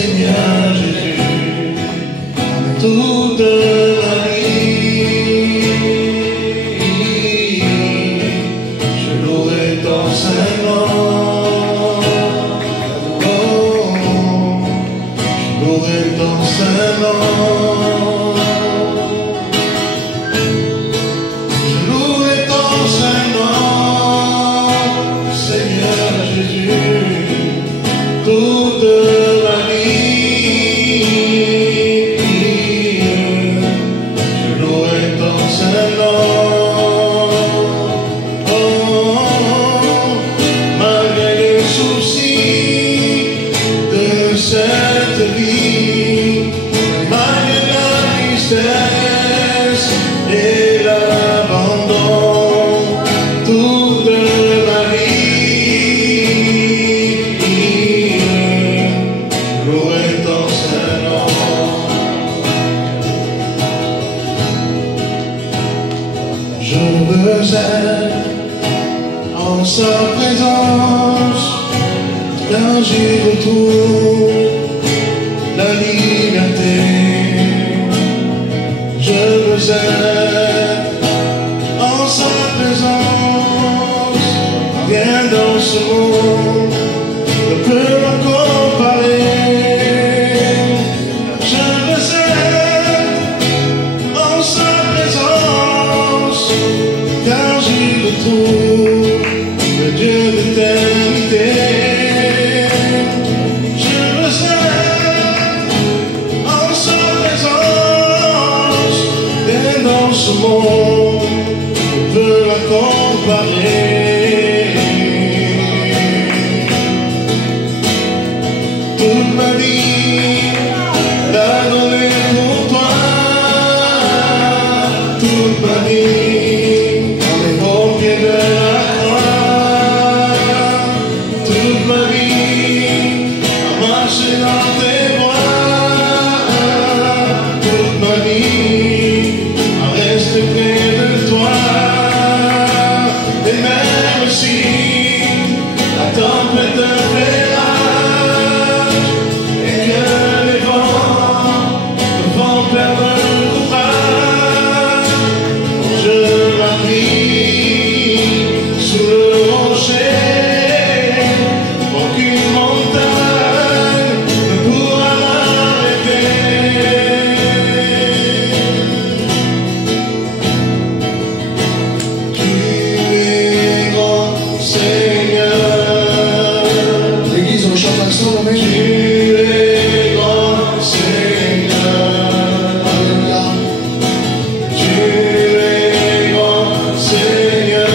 Seigneur Jésus, toute ma vie, je louerai ton Saint-Nom. Oh, je louerai ton Saint-Nom. Je louerai ton Saint-Nom, Seigneur Jésus, toute ma vie, je louerai ton Saint-Nom. Oh, malgré les soucis de cette vie, malgré la tristesse et l'abandon, toute ma vie, je louerai ton Saint-Nom. Je veux être en sa présence, quand j'y retrouve la liberté. Je veux être en sa présence, rien dans ce monde ne peut me comparer. Je veux être en sa présence, car j'y retrouve le Dieu d'éternité. Je veux être en sa présence, rien dans ce monde ne peut la comparer. Toute ma vie, la donner pour toi, toute ma vie, au pied de la croix, toute ma vie, à marcher dans tes bras, toute ma vie, à rester près de toi, et même si la tempête fait rage, et que les vents me font perdre le courage, je m'appuie sous le rocher, aucune montagne ne pourra m'arrêter. Tu es grand Seigneur. L'église, on chante ensemble, Tu amen. es grand Seigneur. Alléluia. Tu es grand Seigneur.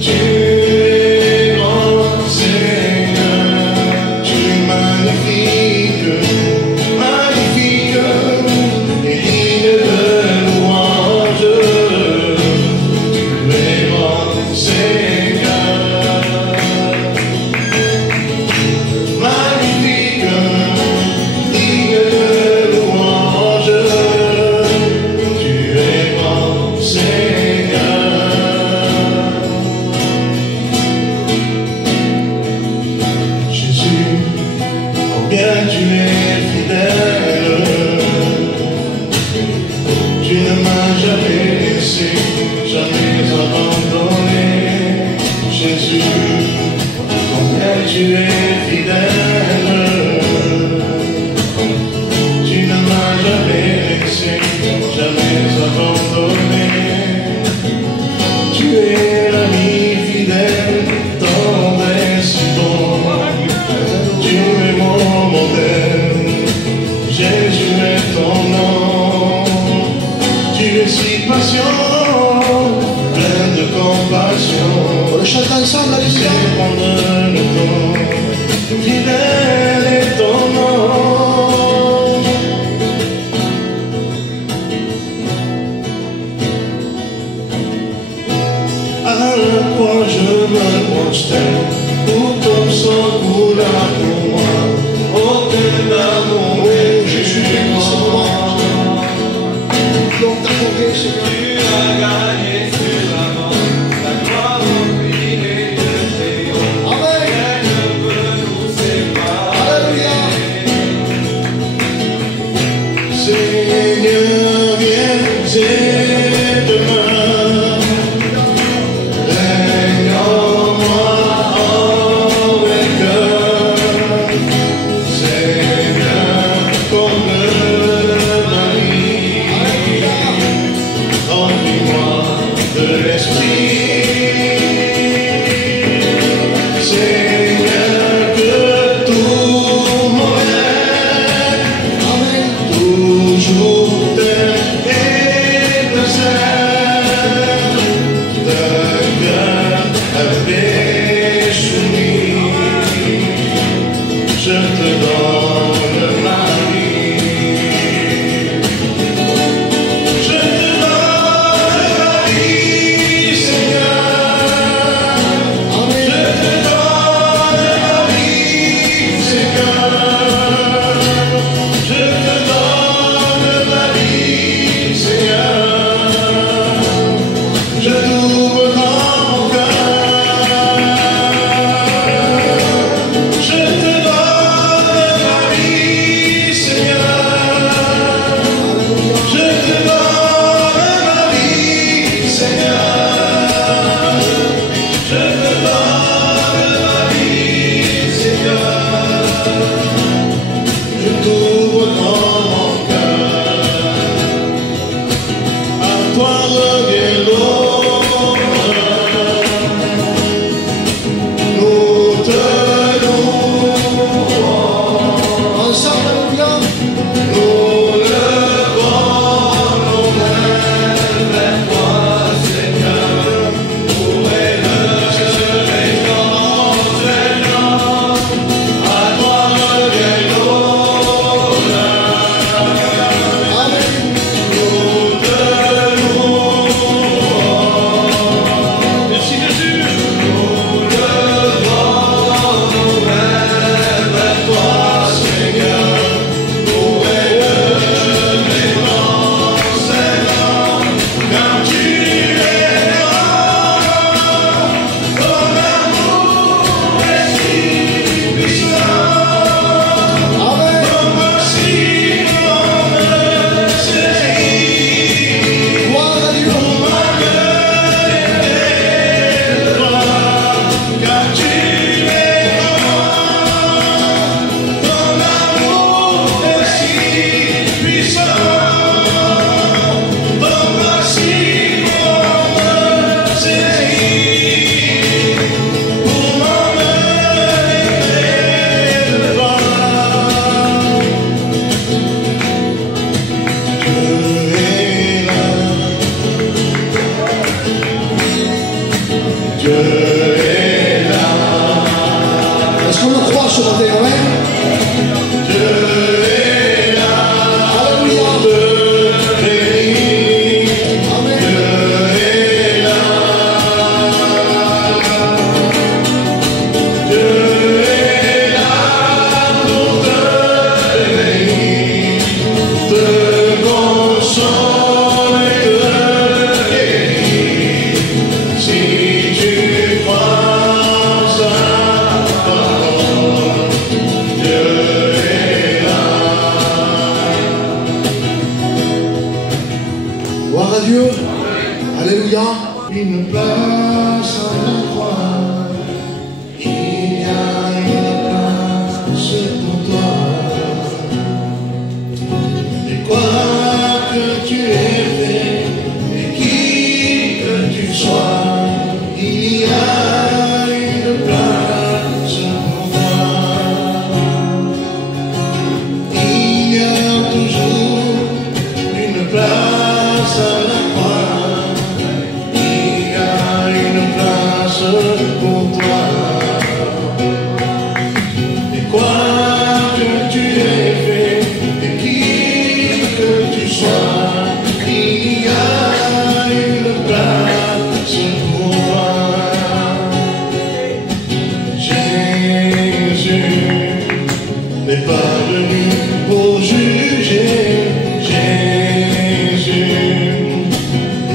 Tu es grand Seigneur. Tu es magnifique, magnifique, et digne de louange. Tu es grand Seigneur. Magnifique, digne de louange, tu es grand Seigneur. Jésus, combien tu es fidèle, tu ne m'as jamais laissé, jamais abandonné. Jésus, combien tu es fidèle, tu ne m'as jamais laissé, jamais abandonné. Tu es l'ami fidèle, ton est si bon. Tu es mon modèle, Jésus est ton nom. Tu es si patient, plein de compassion. On le chante ensemble, Tu sais alléluia. prendre le temps, fidèle est ton nom. À la croix je me prosterne, pour ton sang coula pour moi. Aucun amour est Jésus, bénis ce moment. Longtemps, mon Dieu, Seigneur. Tu as gagné sur la mort, la gloire au milieu de tes hauts. Amen. Rien ne peut nous séparer.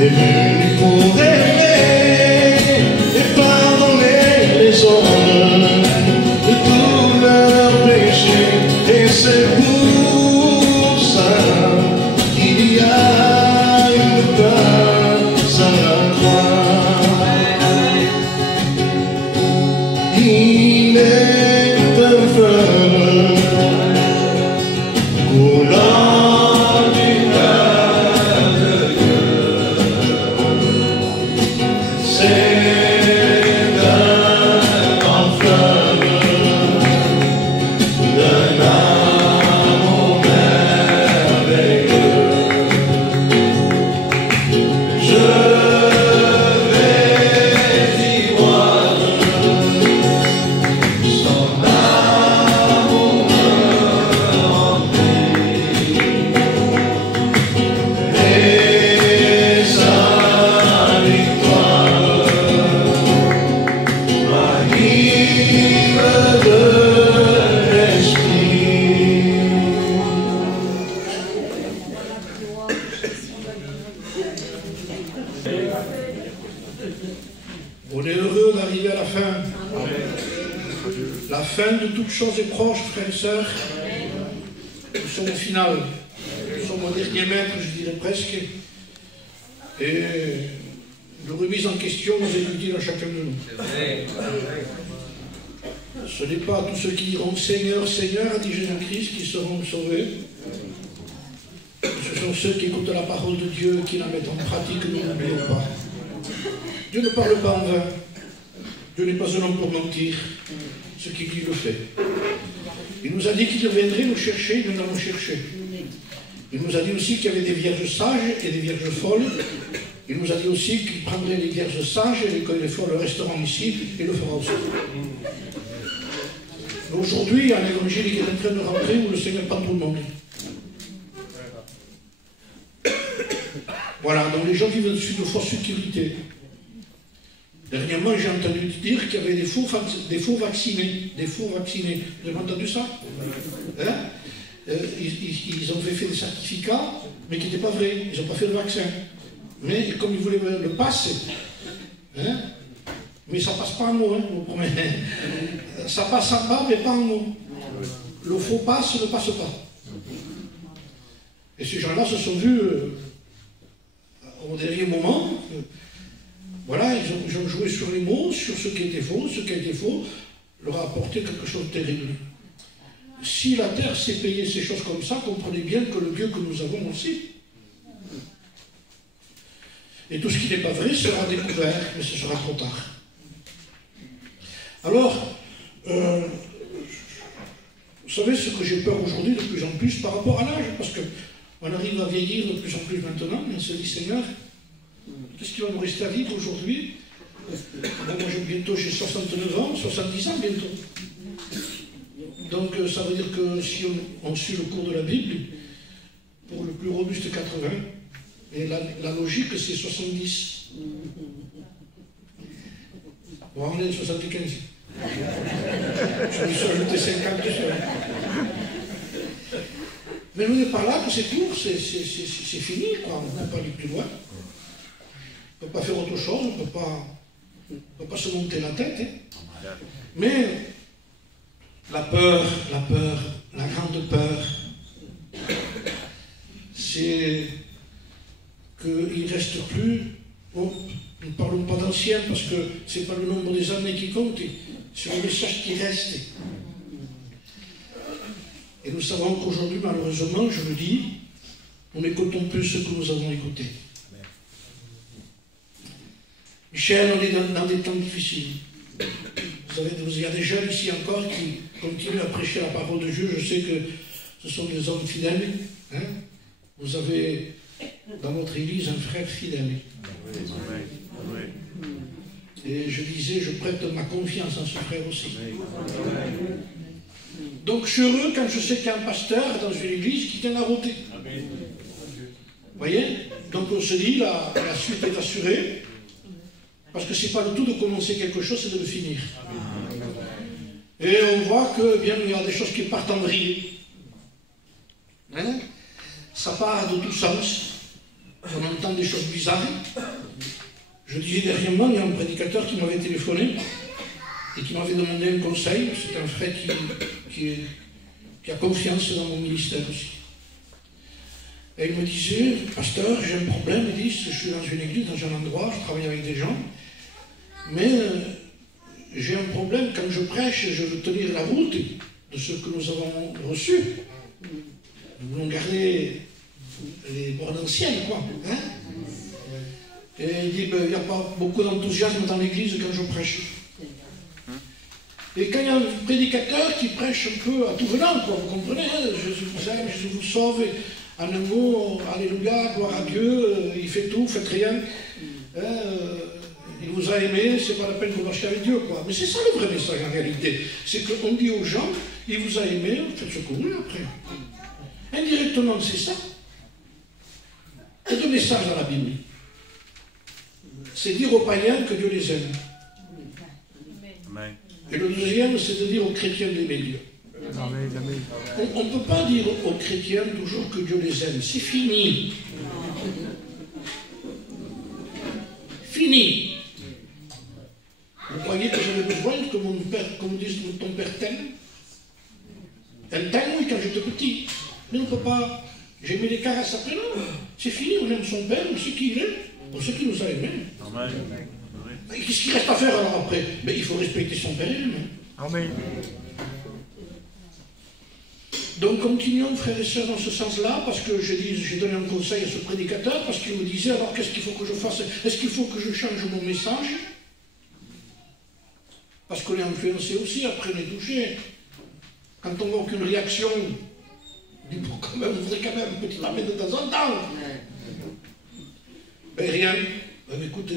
est venu pour aimer et pardonner On est heureux d'arriver à la fin. La fin de toute chose est proche, frères et sœurs. Nous sommes au final. Nous sommes au dernier mètre, je dirais presque. Et de remise en question nous est utile à chacun de nous. Ce n'est pas tous ceux qui diront Seigneur, Seigneur, a dit Jésus-Christ, qui seront sauvés. Ce sont ceux qui écoutent la parole de Dieu et qui la mettent en pratique, nous n'oublions pas. Dieu ne parle pas en vain. Dieu n'est pas un homme pour mentir. Ce qu'il dit, le fait. Il nous a dit qu'il viendrait nous chercher, nous allons chercher. Il nous a dit aussi qu'il y avait des vierges sages et des vierges folles. Il nous a dit aussi qu'il prendrait les vierges sages et que les folles resteront ici et le fera aussi. Aujourd'hui, il y a un évangile qui est en train de rentrer où le Seigneur prend tout le monde. Voilà, donc les gens vivent dessus de fausses sécurité. Dernièrement, j'ai entendu dire qu'il y avait des faux vaccinés. Des faux vaccinés. Vous avez entendu ça? Hein? Ils ont fait des certificats, mais qui n'étaient pas vrais. Ils n'ont pas fait le vaccin. Mais comme ils voulaient le passer, hein? Mais ça ne passe pas en mots, hein, je vous promets. Ça passe en bas, mais pas en mots. Le faux passe ne passe pas. Et ces gens-là se sont vus au dernier moment. Voilà, ils ont joué sur les mots, sur ce qui était faux. Ce qui était faux leur a apporté quelque chose de terrible. Si la terre sait payer ces choses comme ça, comprenez bien que le Dieu que nous avons aussi. Et tout ce qui n'est pas vrai sera découvert, mais ce sera trop tard. Alors, vous savez ce que j'ai peur aujourd'hui de plus en plus par rapport à l'âge, parce qu'on arrive à vieillir de plus en plus maintenant, mais on se dit, Seigneur, qu'est-ce qui va nous rester à vivre aujourd'hui? Moi, bientôt j'ai 69 ans, 70 ans bientôt. Donc ça veut dire que si on suit le cours de la Bible, pour le plus robuste 80, et la logique c'est 70. Bon, on est 75. Je me suis ajouté 50 seul. Mais on n'est pas là que c'est tout, c'est fini, quoi. On n'a pas aller plus loin. On ne peut pas faire autre chose, on ne peut pas se monter la tête. Hein. Mais la peur, la grande peur, c'est qu'il ne reste plus, bon, nous ne parlons pas d'anciens parce que ce n'est pas le nombre des années qui compte, c'est le message qui reste. Et nous savons qu'aujourd'hui, malheureusement, je le dis, nous n'écoutons plus ce que nous avons écouté. Michel, on est dans des temps difficiles. Vous savez, il y a des jeunes ici encore qui continuent à prêcher la parole de Dieu. Je sais que ce sont des hommes fidèles. Hein? Vous avez dans votre église un frère fidèle. Et je disais, je prête ma confiance à ce frère aussi. Donc je suis heureux quand je sais qu'il y a un pasteur dans une église qui tient la route. Vous voyez? Donc on se dit, la suite est assurée. Parce que ce n'est pas le tout de commencer quelque chose, c'est de le finir. Et on voit que, bien, il y a des choses qui partent en vrille. Hein? Ça part de tous sens. On entend des choses bizarres. Je disais dernièrement, il y a un prédicateur qui m'avait téléphoné et qui m'avait demandé un conseil. C'est un frère qui a confiance dans mon ministère aussi. Et il me disait, pasteur, j'ai un problème. Il dit, je suis dans une église, dans un endroit, je travaille avec des gens. Mais j'ai un problème, quand je prêche, je veux tenir la route de ce que nous avons reçu. Nous voulons garder les bornes anciennes, quoi. Hein? Et il dit, il n'y a pas beaucoup d'enthousiasme dans l'église quand je prêche. Et quand il y a un prédicateur qui prêche un peu à tout venant, quoi, vous comprenez, hein, Jésus vous aime, Jésus vous sauve, et en un mot, alléluia, gloire à Dieu, il fait tout, faites rien. Il vous a aimé, c'est pas la peine que vous marchiez avec Dieu, quoi. Mais c'est ça le vrai message en réalité. C'est qu'on dit aux gens, il vous a aimé, faites ce que vous voulez après. Indirectement, c'est ça. Il y a deux messages dans la Bible. C'est dire aux païens que Dieu les aime. Amen. Et le deuxième, c'est de dire aux chrétiens d'aimer Dieu. On ne peut pas dire aux chrétiens toujours que Dieu les aime. C'est fini. Fini. Vous croyez que j'avais besoin que mon père, comme dise ton père t'aime? Elle t'aime, oui, quand j'étais petit. Mais on ne peut pas. J'aimais les caresses après, non. C'est fini, on aime son père, on sait qui il est, on sait qu'il nous a aimés. Amen. Qu'est-ce qu'il reste à faire alors après? Mais il faut respecter son père. Amen. Donc continuons, frères et sœurs, dans ce sens-là, parce que j'ai donné un conseil à ce prédicateur, parce qu'il me disait, alors qu'est-ce qu'il faut que je fasse? Est-ce qu'il faut que je change mon message? Parce qu'on est influencé aussi, après on est touché. Quand on voit aucune réaction, on dit, bon, quand même, on voudrait quand même un petit lamet de temps en temps. Ben rien. Ben, écoute,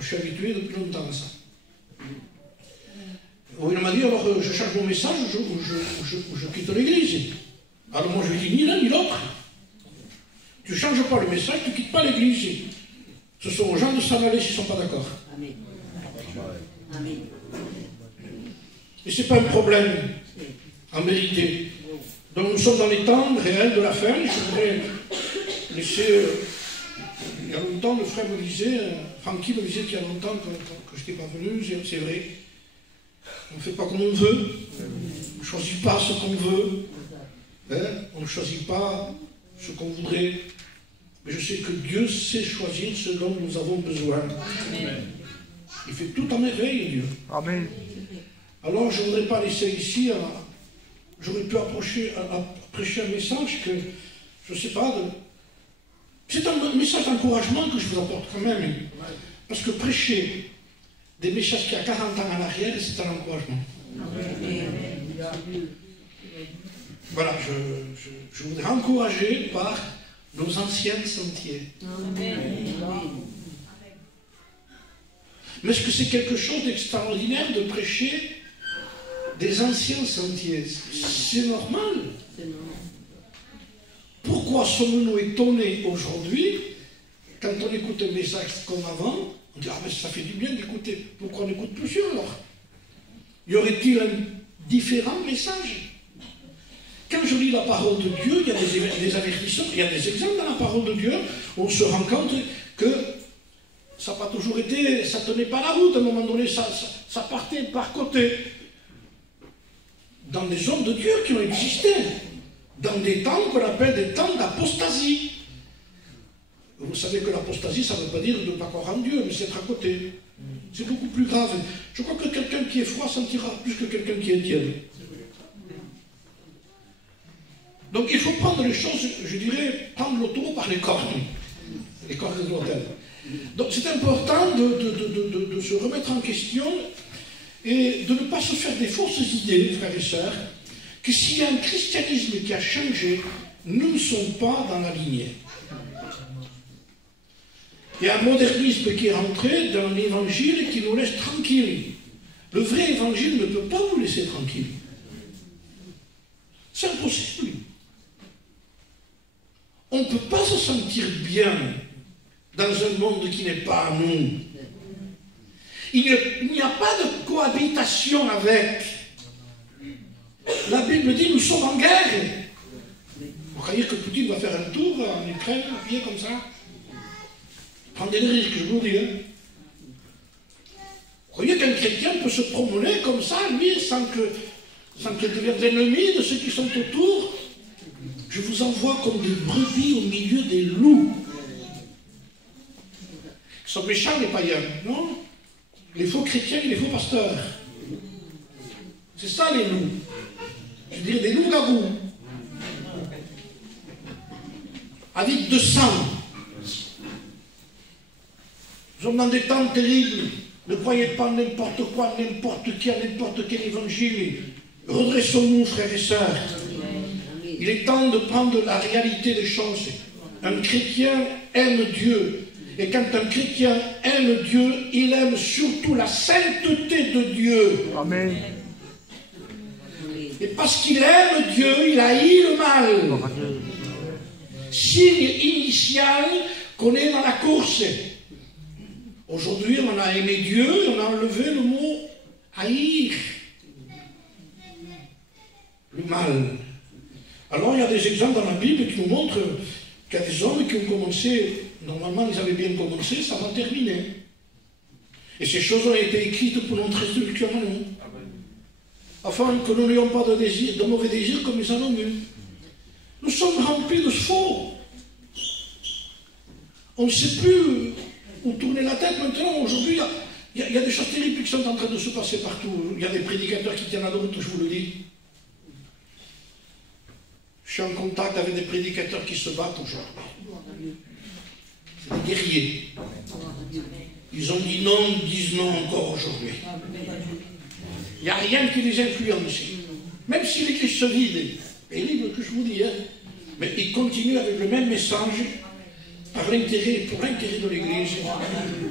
je suis habitué depuis longtemps à ça. Il m'a dit, alors je change mon message, je quitte l'église. Alors moi je lui dis, ni l'un ni l'autre. Tu ne changes pas le message, tu ne quittes pas l'église. Ce sont aux gens de s'en aller s'ils ne sont pas d'accord. Amen. Amen. Et ce n'est pas un problème, en vérité. Donc nous sommes dans les temps réels de la fin. Je voudrais laisser... il y a longtemps, le frère me disait, Francky me disait qu'il y a longtemps que je n'étais pas venu, c'est vrai. On ne fait pas comme on veut, on ne choisit pas ce qu'on veut, hein? On ne choisit pas ce qu'on voudrait. Mais je sais que Dieu sait choisir ce dont nous avons besoin. Amen. Il fait tout en merveille, Dieu. Amen. Alors je ne voudrais pas laisser ici, j'aurais pu prêcher un message que, je ne sais pas, c'est un message d'encouragement que je vous apporte quand même. Parce que prêcher des messages qui a 40 ans en arrière, c'est un encouragement. Voilà, je voudrais encourager par nos anciens sentiers. Mais est-ce que c'est quelque chose d'extraordinaire de prêcher des anciens sentiers? C'est normal. Pourquoi sommes-nous étonnés aujourd'hui quand on écoute un message comme avant? On dit, ah mais ça fait du bien d'écouter. Pourquoi on n'écoute plus alors? Y aurait-il un différent message? Quand je lis la parole de Dieu, il y a des avertissements, il y a des exemples dans la parole de Dieu, on se rend compte que ça n'a pas toujours été, ça ne tenait pas la route, à un moment donné, ça partait par côté. Dans des hommes de Dieu qui ont existé, dans des temps qu'on appelle des temps d'apostasie. Vous savez que l'apostasie, ça ne veut pas dire de ne pas croire en Dieu, mais c'est être à côté. C'est beaucoup plus grave. Je crois que quelqu'un qui est froid sentira plus que quelqu'un qui est tiède. Donc il faut prendre les choses, je dirais, prendre le taureau par les cornes de l'autel. Donc c'est important de se remettre en question et de ne pas se faire des fausses idées, frères et sœurs, que s'il y a un christianisme qui a changé, nous ne sommes pas dans la lignée. Il y a un modernisme qui est rentré dans l'évangile qui nous laisse tranquilles. Le vrai évangile ne peut pas vous laisser tranquille. C'est impossible. On ne peut pas se sentir bien dans un monde qui n'est pas à nous. Il n'y a pas de cohabitation avec. La Bible dit nous sommes en guerre. Vous croyez que Poutine va faire un tour en Ukraine, appuyé comme ça? Prendez des risques, je vous dis. Hein. Vous croyez qu'un chrétien peut se promener comme ça, lui, sans qu'il devienne ennemi de ceux qui sont autour? Je vous envoie comme des brebis au milieu des loups. Ils sont méchants, les païens, non? Les faux chrétiens et les faux pasteurs. C'est ça, les loups. Je dirais des loups-garous. Avec de sang. Nous sommes dans des temps terribles. Ne croyez pas n'importe quoi, n'importe qui, à n'importe quel évangile. Redressons-nous, frères et sœurs. Il est temps de prendre la réalité des choses. Un chrétien aime Dieu. Et quand un chrétien aime Dieu, il aime surtout la sainteté de Dieu. Amen. Et parce qu'il aime Dieu, il haït le mal. Signe initial qu'on est dans la course. Aujourd'hui, on a aimé Dieu et on a enlevé le mot haïr. Le mal. Alors, il y a des exemples dans la Bible qui nous montrent qu'il y a des hommes qui ont commencé, normalement ils avaient bien commencé, ça va terminer. Et ces choses ont été écrites pour notre instruction à nous. Afin que nous n'ayons pas de mauvais désirs comme ils en ont eu. Nous sommes remplis de faux. On ne sait plus où tourner la tête maintenant. Aujourd'hui, il y a des choses terribles qui sont en train de se passer partout. Il y a des prédicateurs qui tiennent à droite, je vous le dis. Je suis en contact avec des prédicateurs qui se battent aujourd'hui. C'est des guerriers. Ils ont dit non, ils disent non encore aujourd'hui. Il n'y a rien qui les influence. Même si l'église se vide, et libre que je vous dis, hein, mais ils continuent avec le même message pour l'intérêt de l'église.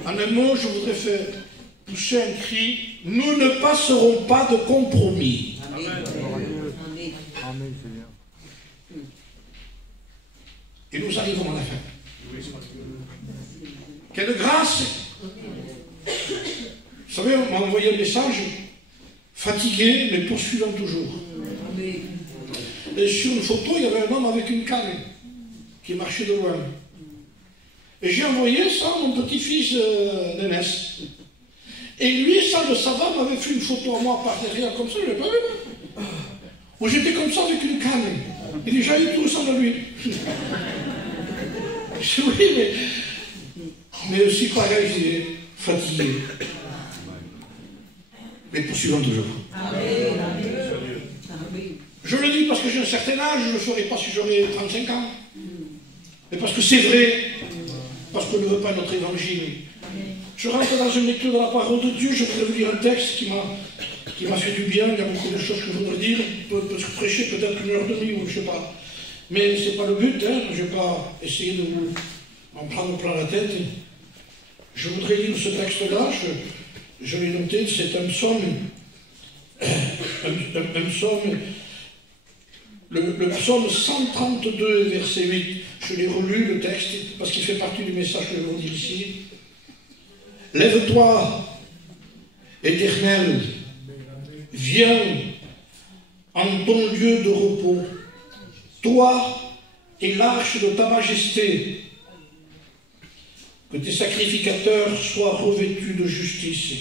En un mot, je voudrais faire pousser un cri, nous ne passerons pas de compromis. Amen. Amen, Seigneur. Et nous arrivons à la fin. Quelle grâce! Vous savez, on m'a envoyé un message, fatigué, mais poursuivant toujours. Et sur une photo, il y avait un homme avec une canne qui marchait de loin. Et j'ai envoyé ça à mon petit-fils Nénès. Et lui, ça, le savant, m'avait fait une photo à moi par derrière, comme ça, je ne l'ai pas vu. Où j'étais comme ça avec une canne. Il dit, j'ai eu tout ça de lui. Je dis, oui, mais aussi pareil, j'ai fatigué. Mais poursuivant toujours. Je le dis parce que j'ai un certain âge, je ne le ferai pas si j'aurais 35 ans. Mais parce que c'est vrai, parce qu'on ne veut pas notre évangile. Je rentre dans une lecture de la parole de Dieu, je voudrais vous lire un texte qui m'a fait du bien, il y a beaucoup de choses que je voudrais dire, peut prêcher peut-être 1h30 ou je ne sais pas. Mais ce n'est pas le but, hein. Je ne vais pas essayer de vous en prendre plein la tête. Je voudrais lire ce texte-là, je l'ai noté, c'est un psaume, le psaume 132, verset 8. Je l'ai relu, le texte, parce qu'il fait partie du message que je vais vous dire ici. Lève-toi, Éternel, viens en ton lieu de repos, toi et l'arche de ta majesté. Que tes sacrificateurs soient revêtus de justice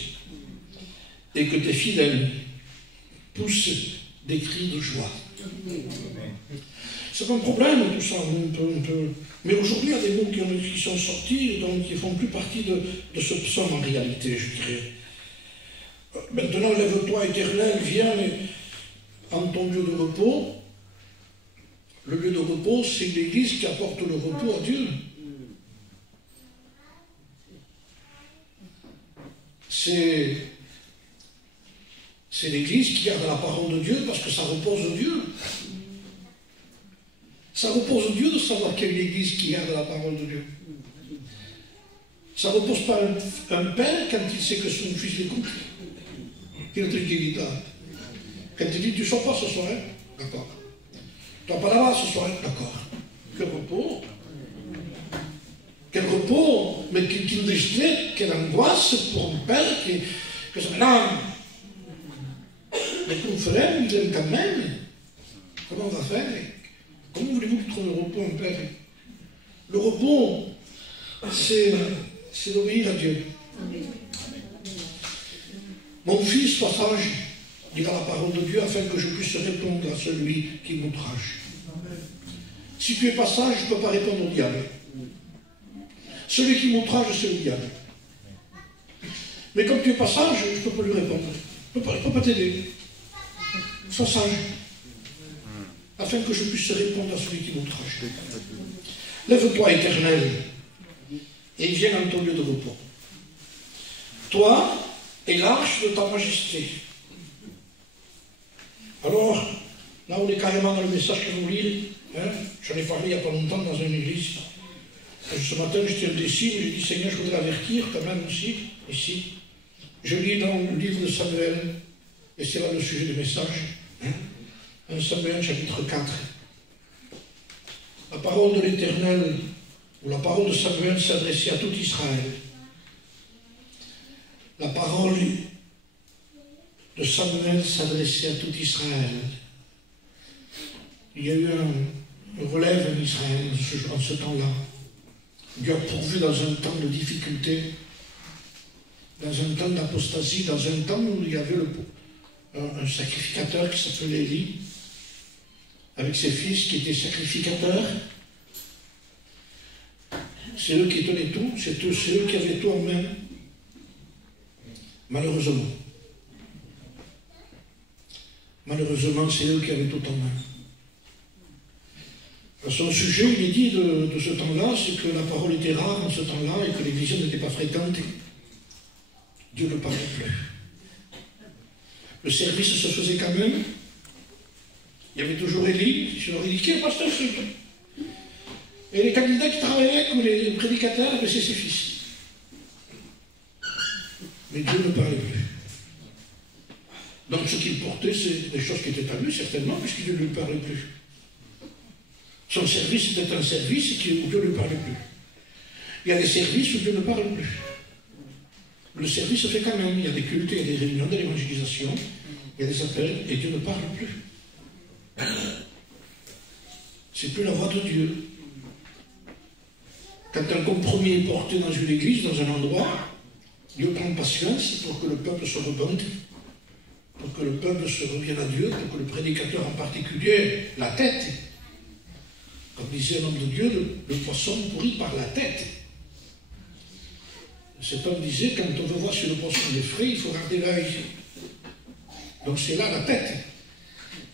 et que tes fidèles poussent des cris de joie. C'est un problème tout ça, mais aujourd'hui il y a des mots qui sont sortis et donc qui ne font plus partie de ce psaume en réalité, je dirais. Maintenant, lève-toi Éternel, viens en ton lieu de repos. Le lieu de repos, c'est l'église qui apporte le repos à Dieu. C'est l'église qui garde la parole de Dieu parce que ça repose au Dieu. Ça repose au Dieu de savoir qu'il y a une église qui garde la parole de Dieu. Ça ne repose pas un père quand il sait que son fils l'écoute. Quelle tranquillité. Quand il dit, tu ne sors pas ce soir, hein? D'accord. Tu n'as pas là-bas ce soir, hein? D'accord. Quel repos. Quel repos, mais quelle tristesse, quelle angoisse pour un père que ça... Non. Mais ton frère, il aime quand même. Comment on va faire? Comment voulez-vous qu'il trouve le repos, un père? Le repos, c'est d'obéir à Dieu. Mon fils, sois sage, dira la parole de Dieu, afin que je puisse répondre à celui qui m'outrage. Si tu es pas sage, je ne peux pas répondre au diable. Celui qui m'outrage, c'est le diable. Mais comme tu n'es pas sage, je ne peux pas lui répondre. Je ne peux pas t'aider. Sois sage. Afin que je puisse répondre à celui qui m'outrage. Lève-toi, Éternel, et viens en ton lieu de repos. toi et l'arche de ta majesté. Alors, là on est carrément dans le message que vous lire. Hein? J'en ai parlé il n'y a pas longtemps dans une église. Ce matin, j'étais indécis, j'ai dit, Seigneur, je voudrais avertir quand même aussi, ici. Je lis dans le livre de Samuel, et c'est là le sujet du message, hein? 1 Samuel chapitre 4. La parole de l'Éternel, ou la parole de Samuel s'adressait à tout Israël. La parole de Samuel s'adressait à tout Israël. Il y a eu un relève en Israël en ce temps-là. Dieu a pourvu dans un temps de difficulté, dans un temps d'apostasie, dans un temps où il y avait un sacrificateur qui s'appelait Élie, avec ses fils qui étaient sacrificateurs. C'est eux qui tenaient tout, c'est eux qui avaient tout en main. Malheureusement, c'est eux qui avaient tout en main. Son sujet, il est dit de ce temps-là, c'est que la parole était rare en ce temps-là et que les visions n'étaient pas fréquentes. Dieu ne parlait plus. Le service se faisait quand même. Il y avait toujours Élie. Je leur ai dit, qui est le pasteur? Et les candidats qui travaillaient comme les prédicateurs, c'est ses fils. Mais Dieu ne parlait plus. Donc ce qu'il portait, c'est des choses qui étaient à lui, certainement, puisqu'il ne lui parlait plus. Son service était un service où Dieu ne parlait plus. Il y a des services où Dieu ne parle plus. Le service se fait quand même. Il y a des cultes, il y a des réunions de l'évangélisation, il y a des appels, et Dieu ne parle plus. C'est plus la voix de Dieu. Quand un compromis est porté dans une église, dans un endroit, Dieu prend patience pour que le peuple se rebondisse, pour que le peuple se revienne à Dieu, pour que le prédicateur en particulier, la tête, comme disait l'homme de Dieu, le poisson pourrit par la tête. Cet homme disait, quand on veut voir si le poisson est frais, il faut regarder l'œil. Donc c'est là la tête.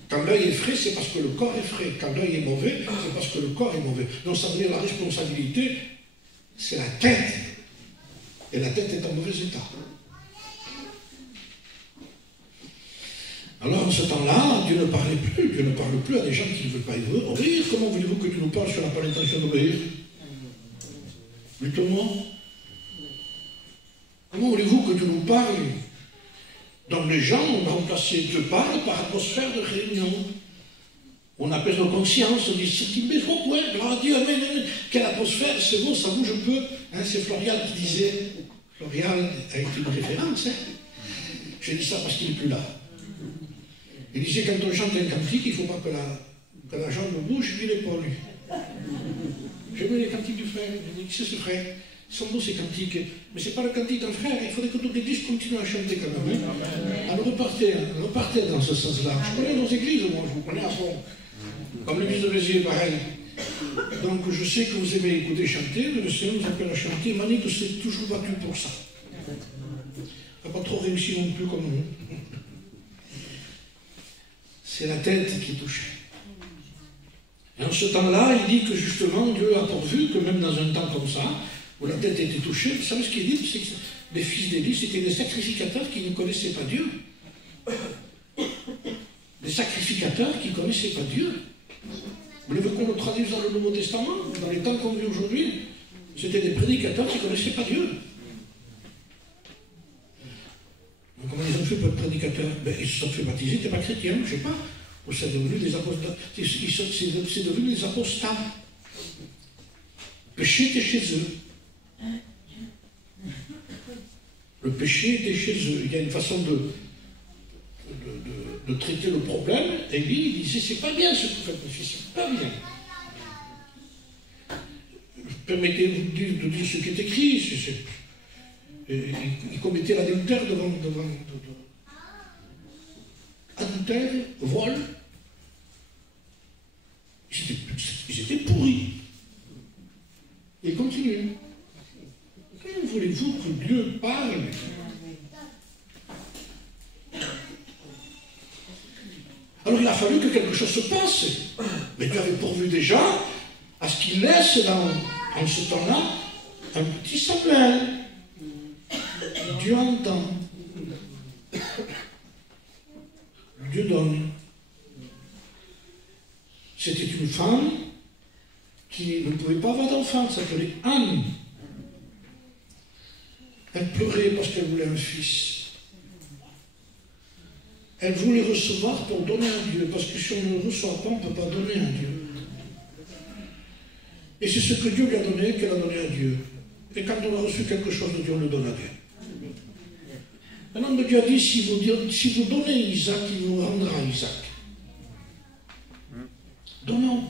Quand l'œil est frais, c'est parce que le corps est frais. Quand l'œil est mauvais, c'est parce que le corps est mauvais. Donc ça veut dire la responsabilité, c'est la tête. Et la tête est en mauvais état. Alors, en ce temps-là, Dieu ne parlait plus. Dieu ne parle plus à des gens qui ne veulent pas obéir. Comment voulez-vous que Dieu nous parle si on n'a pas l'intention d'obéir? Plutôt. Comment voulez-vous que Dieu nous parle? Donc les gens ont remplacé Dieu parle par atmosphère de réunion. On apaise nos consciences, on dit, c'est qui me faut, ouais, gloire à Dieu, amen, amen. Quelle atmosphère, c'est bon, ça bouge un peu. Hein, c'est Florian qui disait, Florian a été une référence, hein. Je dis ça parce qu'il n'est plus là. Il disait, quand on chante un cantique, il ne faut pas que la jambe bouge, puis l'épaule. Je mets les cantiques du frère, je dis, c'est ce frère. Ils sont beaux ces cantiques, mais ce n'est pas le cantique d'un frère, il faudrait que toute l'église continue à chanter quand même. Hein. Alors repartez dans ce sens-là. Je connais nos églises, moi, je vous connais à fond. Comme l'église de Béziers, pareil. Donc je sais que vous aimez écouter chanter, le Seigneur nous appelle à chanter, Manique s'est toujours battu pour ça. Il n'a pas trop réussi non plus comme nous. C'est la tête qui est touchée. Et en ce temps-là, il dit que justement, Dieu a pourvu que même dans un temps comme ça, où la tête était touchée, vous savez ce qu'il dit? C'est que les fils d'Élie, c'était des sacrificateurs qui ne connaissaient pas Dieu. Des sacrificateurs qui ne connaissaient pas Dieu. Vous voulez qu'on le traduise dans le Nouveau Testament? Dans les temps qu'on vit aujourd'hui, c'était des prédicateurs qui ne connaissaient pas Dieu. Donc, comment ils ont fait pour être prédicateurs? Ben, ils se sont fait baptiser, ils n'étaient pas chrétiens, je ne sais pas. Ou c'est devenu des apostats. C'est devenu des apostats. Le péché était chez eux. Le péché était chez eux. Il y a une façon de traiter le problème. Et lui, il disait, c'est pas bien ce que vous faites, mes fils, c'est pas bien. Permettez-vous de dire ce qui est écrit. Il commettait l'adultère devant adultère, vol. Ils étaient pourris. Et continuez. Comment voulez-vous que Dieu parle? Alors il a fallu que quelque chose se passe. Mais Dieu avait pourvu déjà à ce qu'il laisse en ce temps-là un petit Samuel. Dieu entend. Dieu donne. C'était une femme qui ne pouvait pas avoir d'enfant, ça s'appelait Anne. Elle pleurait parce qu'elle voulait un fils. Elle voulait recevoir pour donner à Dieu, parce que si on ne le reçoit pas, on ne peut pas donner à Dieu. Et c'est ce que Dieu lui a donné, qu'elle a donné à Dieu. Et quand on a reçu quelque chose de Dieu, on le donne à Dieu. Un homme de Dieu a dit, si vous donnez Isaac, il vous rendra Isaac. Donnons.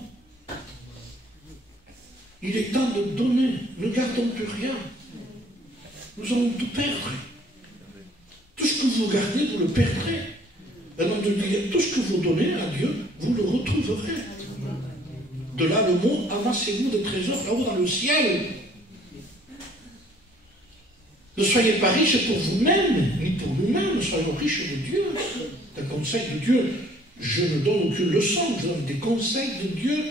Il est temps de donner. Ne gardons plus rien. Nous allons tout perdre. Tout ce que vous gardez, vous le perdrez. Un homme de Dieu, tout ce que vous donnez à Dieu, vous le retrouverez. De là le mot, amassez-vous des trésors là-haut dans le ciel. Ne soyez pas riches pour vous-même, ni pour nous-mêmes, soyons riches de Dieu. Un conseil de Dieu, je ne donne aucune leçon, je donne des conseils de Dieu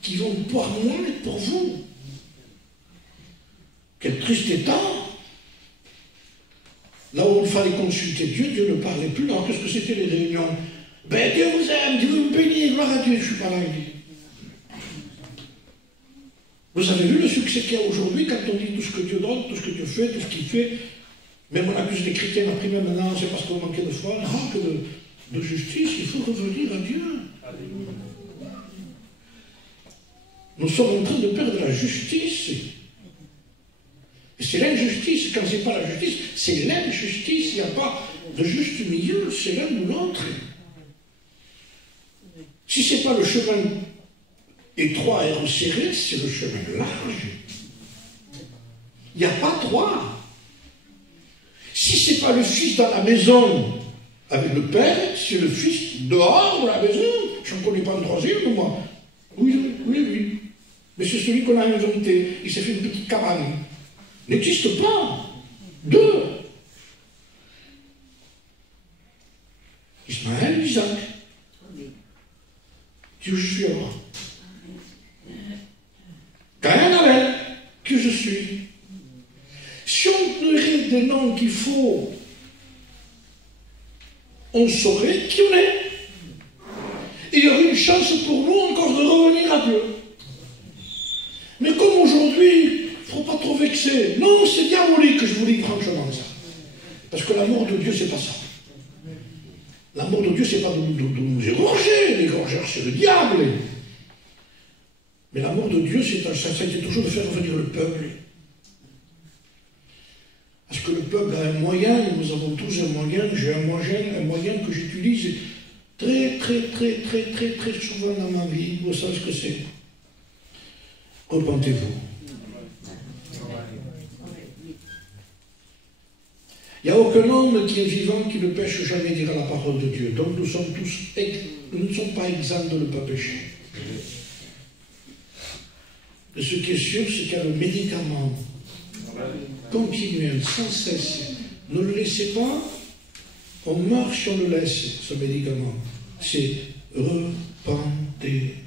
qui vont pour moi et pour vous. Quel triste état! Là où il fallait consulter Dieu, Dieu ne parlait plus. Alors qu'est-ce que c'était les réunions? Ben Dieu vous aime, Dieu vous bénit, gloire à Dieu, je ne suis pas là, il dit. Vous avez vu le succès qu'il y a aujourd'hui quand on dit tout ce que Dieu donne, tout ce que Dieu fait, tout ce qu'il fait. Même on accuse les chrétiens après, même maintenant, c'est parce qu'on manquait de foi, manque de justice, il faut revenir à Dieu. Nous sommes en train de perdre la justice. Et c'est l'injustice, quand ce n'est pas la justice, c'est l'injustice, il n'y a pas de juste milieu, c'est l'un ou l'autre. Si ce n'est pas le chemin étroit et resserré, c'est le chemin large. Il n'y a pas trois. Si ce n'est pas le fils dans la maison avec le père, c'est le fils dehors de la maison. Je ne connais pas de troisième, moi. Oui. Mais c'est celui qu'on a inventé. Il s'est fait une petite cabane. N'existe pas. Deux. Ismaël, Isaac. Dieu, je suis à moi. Caïn, Abel, que je suis. Si on donnerait des noms qu'il faut, on saurait qui on est. Et il y aurait une chance pour nous encore de revenir à Dieu. Mais comme aujourd'hui, il ne faut pas trop vexer. Non, c'est diabolique, je vous dis franchement ça. Parce que l'amour de Dieu, c'est pas ça. L'amour de Dieu, c'est pas de nous égorger. L'égorgeur, c'est le diable. Mais l'amour de Dieu, ça a été toujours de faire revenir le peuple. Parce que le peuple a un moyen, et nous avons tous un moyen, j'ai un moyen que j'utilise très souvent dans ma vie. Vous savez ce que c'est? Repentez-vous. Il n'y a aucun homme qui est vivant qui ne pêche jamais, dira la parole de Dieu. Donc nous sommes tous, nous ne sommes pas exempts de ne pas pécher. Et ce qui est sûr, c'est qu'il y a le médicament continuel, sans cesse. Ne le laissez pas, on meurt si on le laisse, ce médicament. C'est repentez-vous.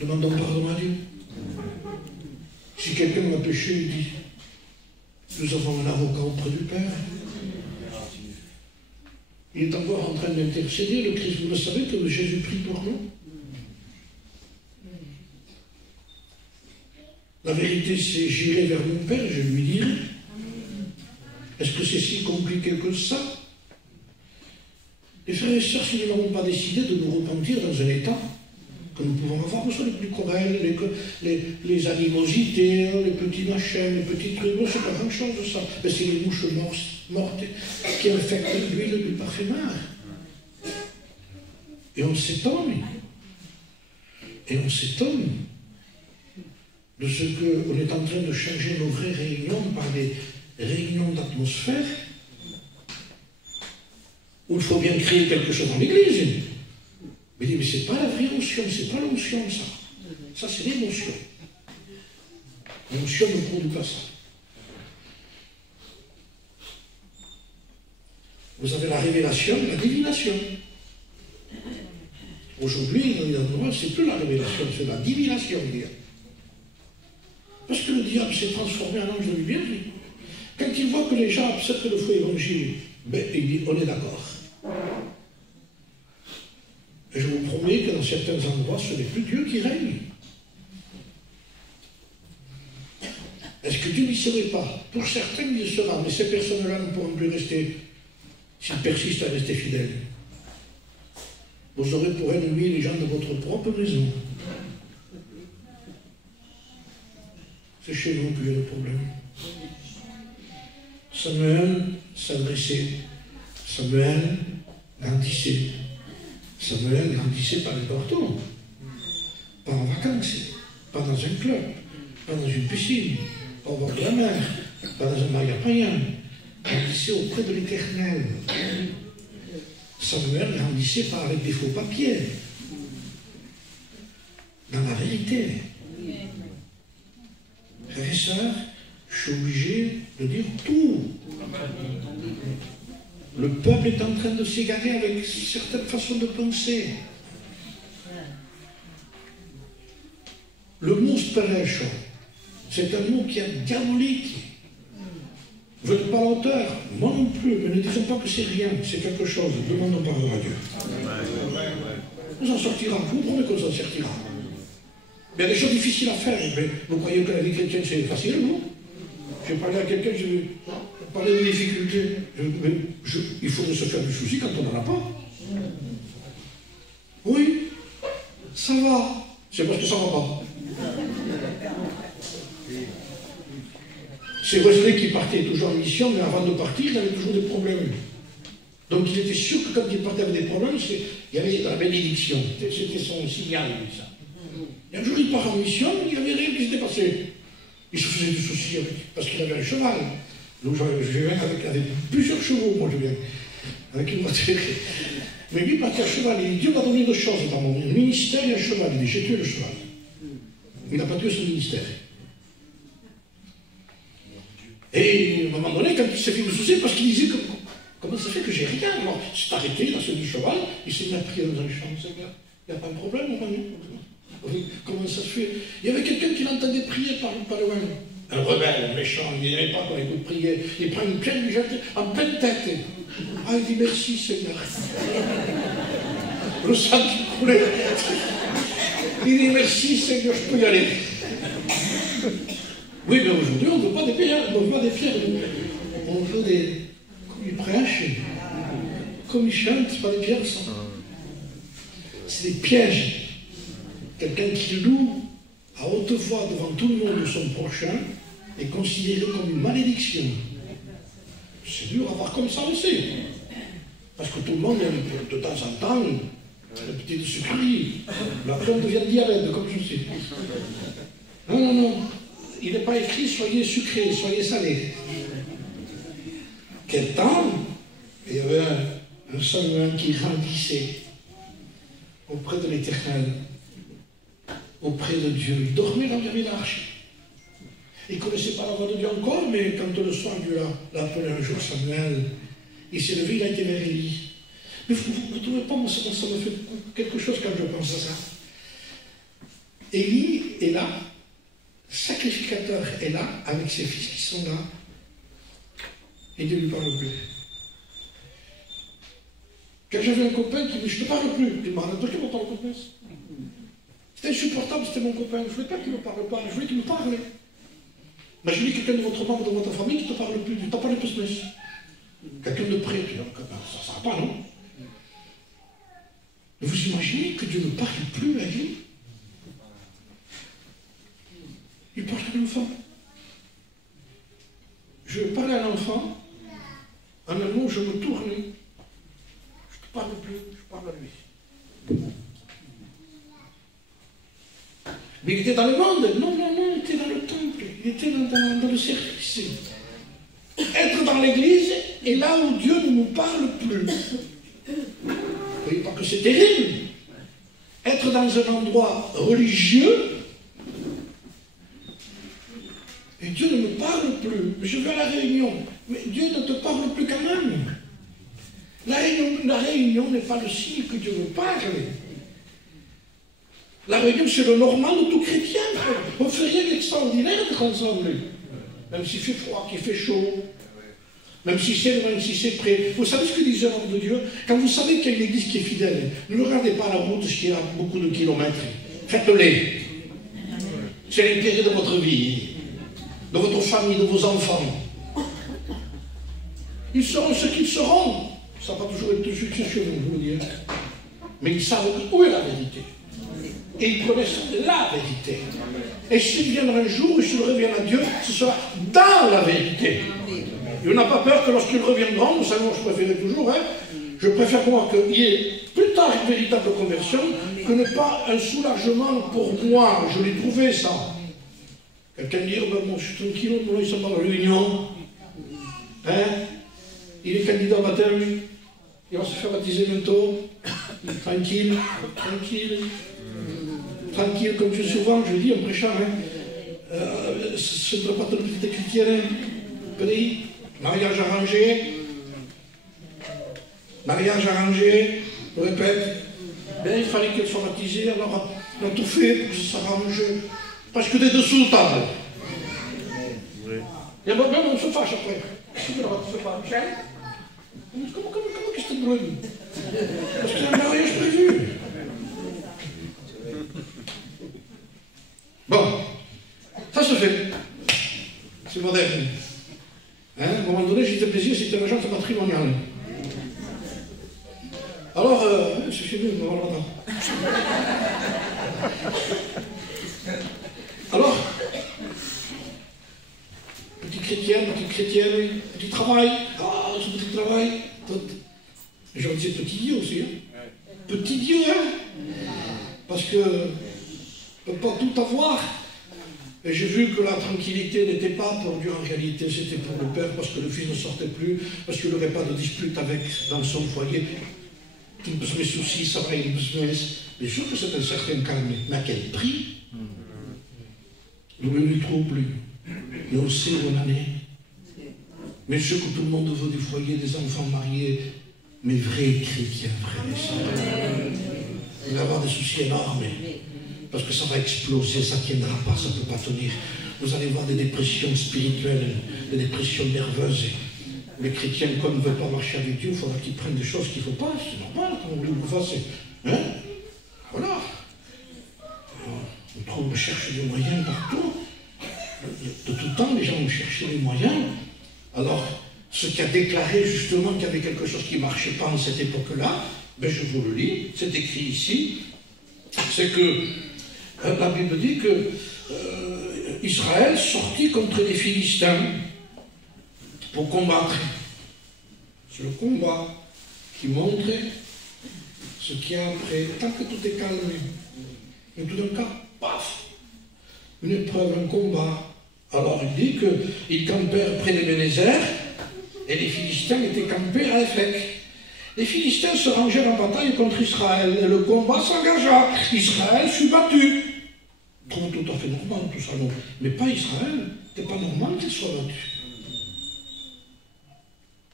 Demandons pardon à Dieu. Si quelqu'un a péché, il dit, nous avons un avocat auprès du Père. Il est encore en train d'intercéder, le Christ, vous le savez, que Jésus prie pour nous. La vérité, c'est j'irai vers mon Père et je lui dirai. Est-ce que c'est si compliqué que ça? Les frères et sœurs, si nous n'avons pas décidé de nous repentir dans un état que nous pouvons avoir, soit les plus querelles, les animosités, les petits machins, les petits trucs, c'est pas grand-chose ça. Mais c'est les mouches mortes qui infectent l'huile du parfumeur. Et on s'étonne. De ce qu'on est en train de changer nos vraies réunions par des réunions d'atmosphère où il faut bien créer quelque chose dans l'église. Mais c'est pas la vraie onction, c'est pas l'onction ça. Ça c'est l'émotion. L'onction ne produit pas ça. Vous avez la révélation et la divination. Aujourd'hui, c'est plus la révélation, c'est la divination. Parce que le diable s'est transformé en ange de lumière. Quand il voit que les gens acceptent le faux évangile, ben, il dit, on est d'accord. Et je vous promets que dans certains endroits, ce n'est plus Dieu qui règne. Est-ce que Dieu n'y serait pas? Pour certains, il y sera, mais ces personnes-là ne pourront plus rester s'ils persistent à rester fidèles. Vous aurez pour ennemis les gens de votre propre maison. C'est chez nous qu'il y a le problème. Samuel s'adressait, Samuel grandissait. Samuel grandissait par n'importe où. Pas en vacances, pas dans un club, pas dans une piscine, pas au bord de la mer, pas dans un mariage païen. Grandissait auprès de l'Éternel. Samuel grandissait pas avec des faux papiers. Dans la vérité. Frères et sœurs, je suis obligé de dire tout. Le peuple est en train de s'égarer avec certaines façons de penser. Le mot spérécho, c'est un mot qui est diabolique. Vous n'êtes pas l'auteur, moi non plus, mais ne disons pas que c'est rien, c'est quelque chose. Demandons pardon à Dieu. On s'en sortira, je vous promets qu'on s'en sortira. Il y a des choses difficiles à faire, mais vous croyez que la vie chrétienne c'est facile, non? J'ai parlé à quelqu'un, je lui parlais de difficultés. Il faudrait se faire du souci quand on n'en a pas. Oui, ça va. C'est parce que ça ne va pas. C'est Wesley qui partait toujours en mission, mais avant de partir, il avait toujours des problèmes. Donc il était sûr que quand il partait avec des problèmes, il y avait la bénédiction. C'était son signal, ça. Et un jour, il part en mission, il n'y avait rien qui s'était passé. Il se faisait du souci parce qu'il avait un cheval. Donc je viens avec plusieurs chevaux, moi je viens, avec une voiture. Mais lui, il partait à cheval. Il dit, Dieu m'a donné deux choses dans mon ministère et un cheval. Il dit, j'ai tué le cheval. Il n'a pas tué son ministère. Et à un moment donné, quand il s'est fait du souci, parce qu'il disait, comment ça fait que j'ai rien? Alors, il s'est arrêté, il a sauté du cheval, il s'est mis à prier dans un champ. Il n'y a pas de problème, mon ami. Comment ça se fait? Il y avait quelqu'un qui l'entendait prier par loin. Un rebelle, un méchant, il n'aimait pas qu'on écoute prier. Il prend une pierre, il jette en pleine tête. Ah, il dit merci Seigneur. Le sang qui coulait. Il dit merci Seigneur, je peux y aller. Oui, mais aujourd'hui, on ne veut pas des pierres, on veut pas des pierres. On veut des. Comme ils prêchent, comme ils chantent, c'est pas des pierres, ça. C'est des pièges. Quelqu'un qui loue à haute voix devant tout le monde son prochain est considéré comme une malédiction. C'est dur à voir comme ça aussi. Parce que tout le monde aime de temps en temps le petit sucrerie. La plante devient diabète, comme je sais. Non, non, non. Il n'est pas écrit soyez sucrés, soyez salés. Quel temps il y avait un Samuel qui grandissait auprès de l'Éternel. Auprès de Dieu. Il dormait dans l'arche. Il ne connaissait pas la voix de Dieu encore, mais quand le soir Dieu l'a appelé un jour Samuel, il s'est levé, il a été vers Élie. Mais vous ne trouvez pas, moi, ça me fait quelque chose quand je pense à ça. Élie est là, sacrificateur est là, avec ses fils qui sont là, et Dieu ne lui parle plus. Quand j'avais un copain qui me dit je ne te parle plus, il m'a dit qu'il ne me parle plus. C'était insupportable, c'était mon copain. Je ne voulais pas qu'il ne me parle pas, je voulais qu'il me parle. Imaginez quelqu'un de votre membre, de votre famille qui ne te parle plus, tu ne t'en parles plus. Quelqu'un de près, tu dis, ça ne va pas, non? Mais vous imaginez que Dieu ne parle plus à lui? Il parle à l'enfant. Je parlais à l'enfant, en un mot, je me tourne. Je ne te parle plus, je parle à lui. Mais il était dans le monde. Non, non, non, il était dans le temple. Il était dans le service. Être dans l'église est là où Dieu ne nous parle plus. Vous voyez pas que c'est terrible? Être dans un endroit religieux et Dieu ne me parle plus. Je vais à la réunion. Mais Dieu ne te parle plus quand même. La réunion n'est pas le signe que Dieu me parle. La réunion, c'est le normal de tout chrétien. On ne fait rien d'extraordinaire d'être ensemble. Même s'il fait froid, qu'il fait chaud. Même si c'est loin, même si c'est près. Vous savez ce que disait l'homme de Dieu? Quand vous savez qu'il y a une église qui est fidèle, ne regardez pas la route qui a beaucoup de kilomètres. Faites-les. C'est l'intérêt de votre vie, de votre famille, de vos enfants. Ils seront ce qu'ils seront. Ça n'a pas toujours été succès chez nous, je vous le dis. Mais ils savent où est la vérité. Et ils connaissent la vérité. Et s'ils viennent un jour, et s'ils reviennent à Dieu, ce sera dans la vérité. Et on n'a pas peur que lorsqu'ils reviendront, vous savez, moi je préférais toujours, je préfère moi qu'il y ait plus tard une véritable conversion que ne pas un soulagement pour moi. Je l'ai trouvé ça. Quelqu'un dit, ben, moi je suis tranquille, moi ils sont dans la réunion. Il est candidat au baptême, il va se faire baptiser bientôt. Tranquille, tranquille. Tranquille, comme je dis souvent, je dis en prêchant, ce ne doit pas être une petite chrétienne, petit, mariage arrangé, je répète, ben, il fallait qu'elle soit baptisée, alors on a tout fait pour que ça s'arrange, presque des dessous de table. Et même on se fâche après. Tu ne la baptises pas, Michel? Comment qu'est-ce que tu brûles? Parce que c'est un mariage prévu. Bon, ça se fait. C'est moderne. À un moment donné, j'étais plaisir, c'était une agence matrimoniale. Alors, c'est chez nous, on va voir. Alors, petite chrétienne, petit travail. Ah, ce petit travail. J'ai envie de dire petit Dieu aussi. Petit Dieu, parce que ne peut pas tout avoir. Et j'ai vu que la tranquillité n'était pas pour Dieu en réalité, c'était pour le Père, parce que le Fils ne sortait plus, parce qu'il n'aurait pas de dispute avec dans son foyer. Tous mes soucis, ça va, bien sûr que c'est un certain calme, mais à quel prix? Nous ne lui trouvons plus. Mais on sait où on en est. Mais ce que tout le monde veut, des foyers, des enfants mariés, mais vrais chrétiens, frères et sœurs. Il va y avoir des soucis énormes. Parce que ça va exploser, ça ne tiendra pas, ça ne peut pas tenir. Vous allez voir des dépressions spirituelles, des dépressions nerveuses. Les chrétiens, comme ne veulent pas marcher avec Dieu, il faudra qu'ils prennent des choses qu'il ne faut pas. C'est normal, comme on vous fasse. Voilà. On cherche des moyens partout. De tout temps, les gens ont cherché des moyens. Alors, ce qui a déclaré justement qu'il y avait quelque chose qui ne marchait pas en cette époque-là, ben je vous le lis, c'est écrit ici, c'est que la Bible dit que Israël sortit contre les Philistins pour combattre. C'est le combat qui montre ce qu'il y a après. Tant que tout est calmé, mais tout d'un cas, paf, une épreuve, un combat. Alors il dit qu'ils campèrent près d'Ebenezer et les Philistins étaient campés à Ephek. Les Philistins se rangèrent en bataille contre Israël et le combat s'engagea. Israël fut battu. Trouve tout à fait normal tout ça, non? Mais pas Israël. C'était pas normal qu'il soit battu.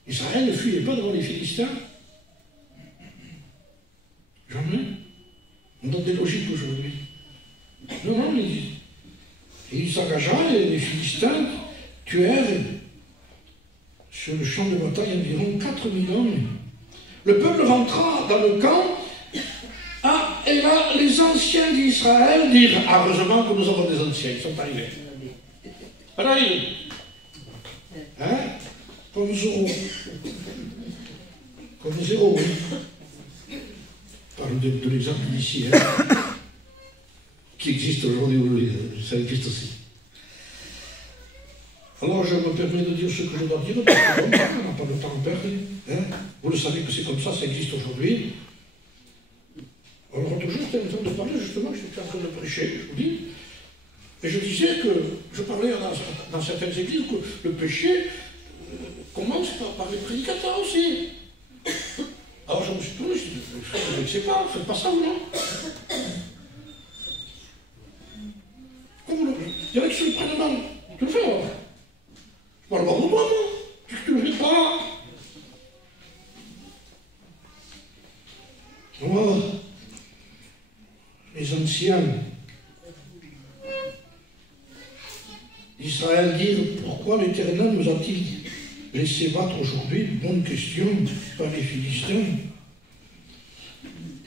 Israël ne fuyait pas devant les Philistins. Jamais. On donne des logiques aujourd'hui. Non, il s'engagea et les Philistins tuèrent sur le champ de bataille environ 4000 hommes. Le peuple rentra dans le camp. Ah, et là, les anciens d'Israël dirent, ah, heureusement que nous avons des anciens, ils sont arrivés. Alors, comme zéro. Comme zéro, oui. Je parle de l'exemple d'ici, qui existe aujourd'hui, ça existe aussi. Alors je me permets de dire ce que je dois dire, parce que on n'a pas de temps à perdre. Vous le savez que c'est comme ça existe aujourd'hui. Alors toujours, j'étais en train de parler, justement, j'étais en train de prêcher, je vous dis, et je disais que, je parlais dans certaines églises que le péché commence par les prédicateurs aussi. Alors je me suis tourné, je me suis dit, je ne sais pas, faites pas ça, vous, non? Il y en a qui se le prennent mal. Tu le fais, alors? Je parle pas de moi, moi. Tu le fais pas. Oh. Les anciens anciens d'Israël dirent, pourquoi l'Éternel nous a-t-il laissé battre aujourd'hui? Bonne question, par les Philistins.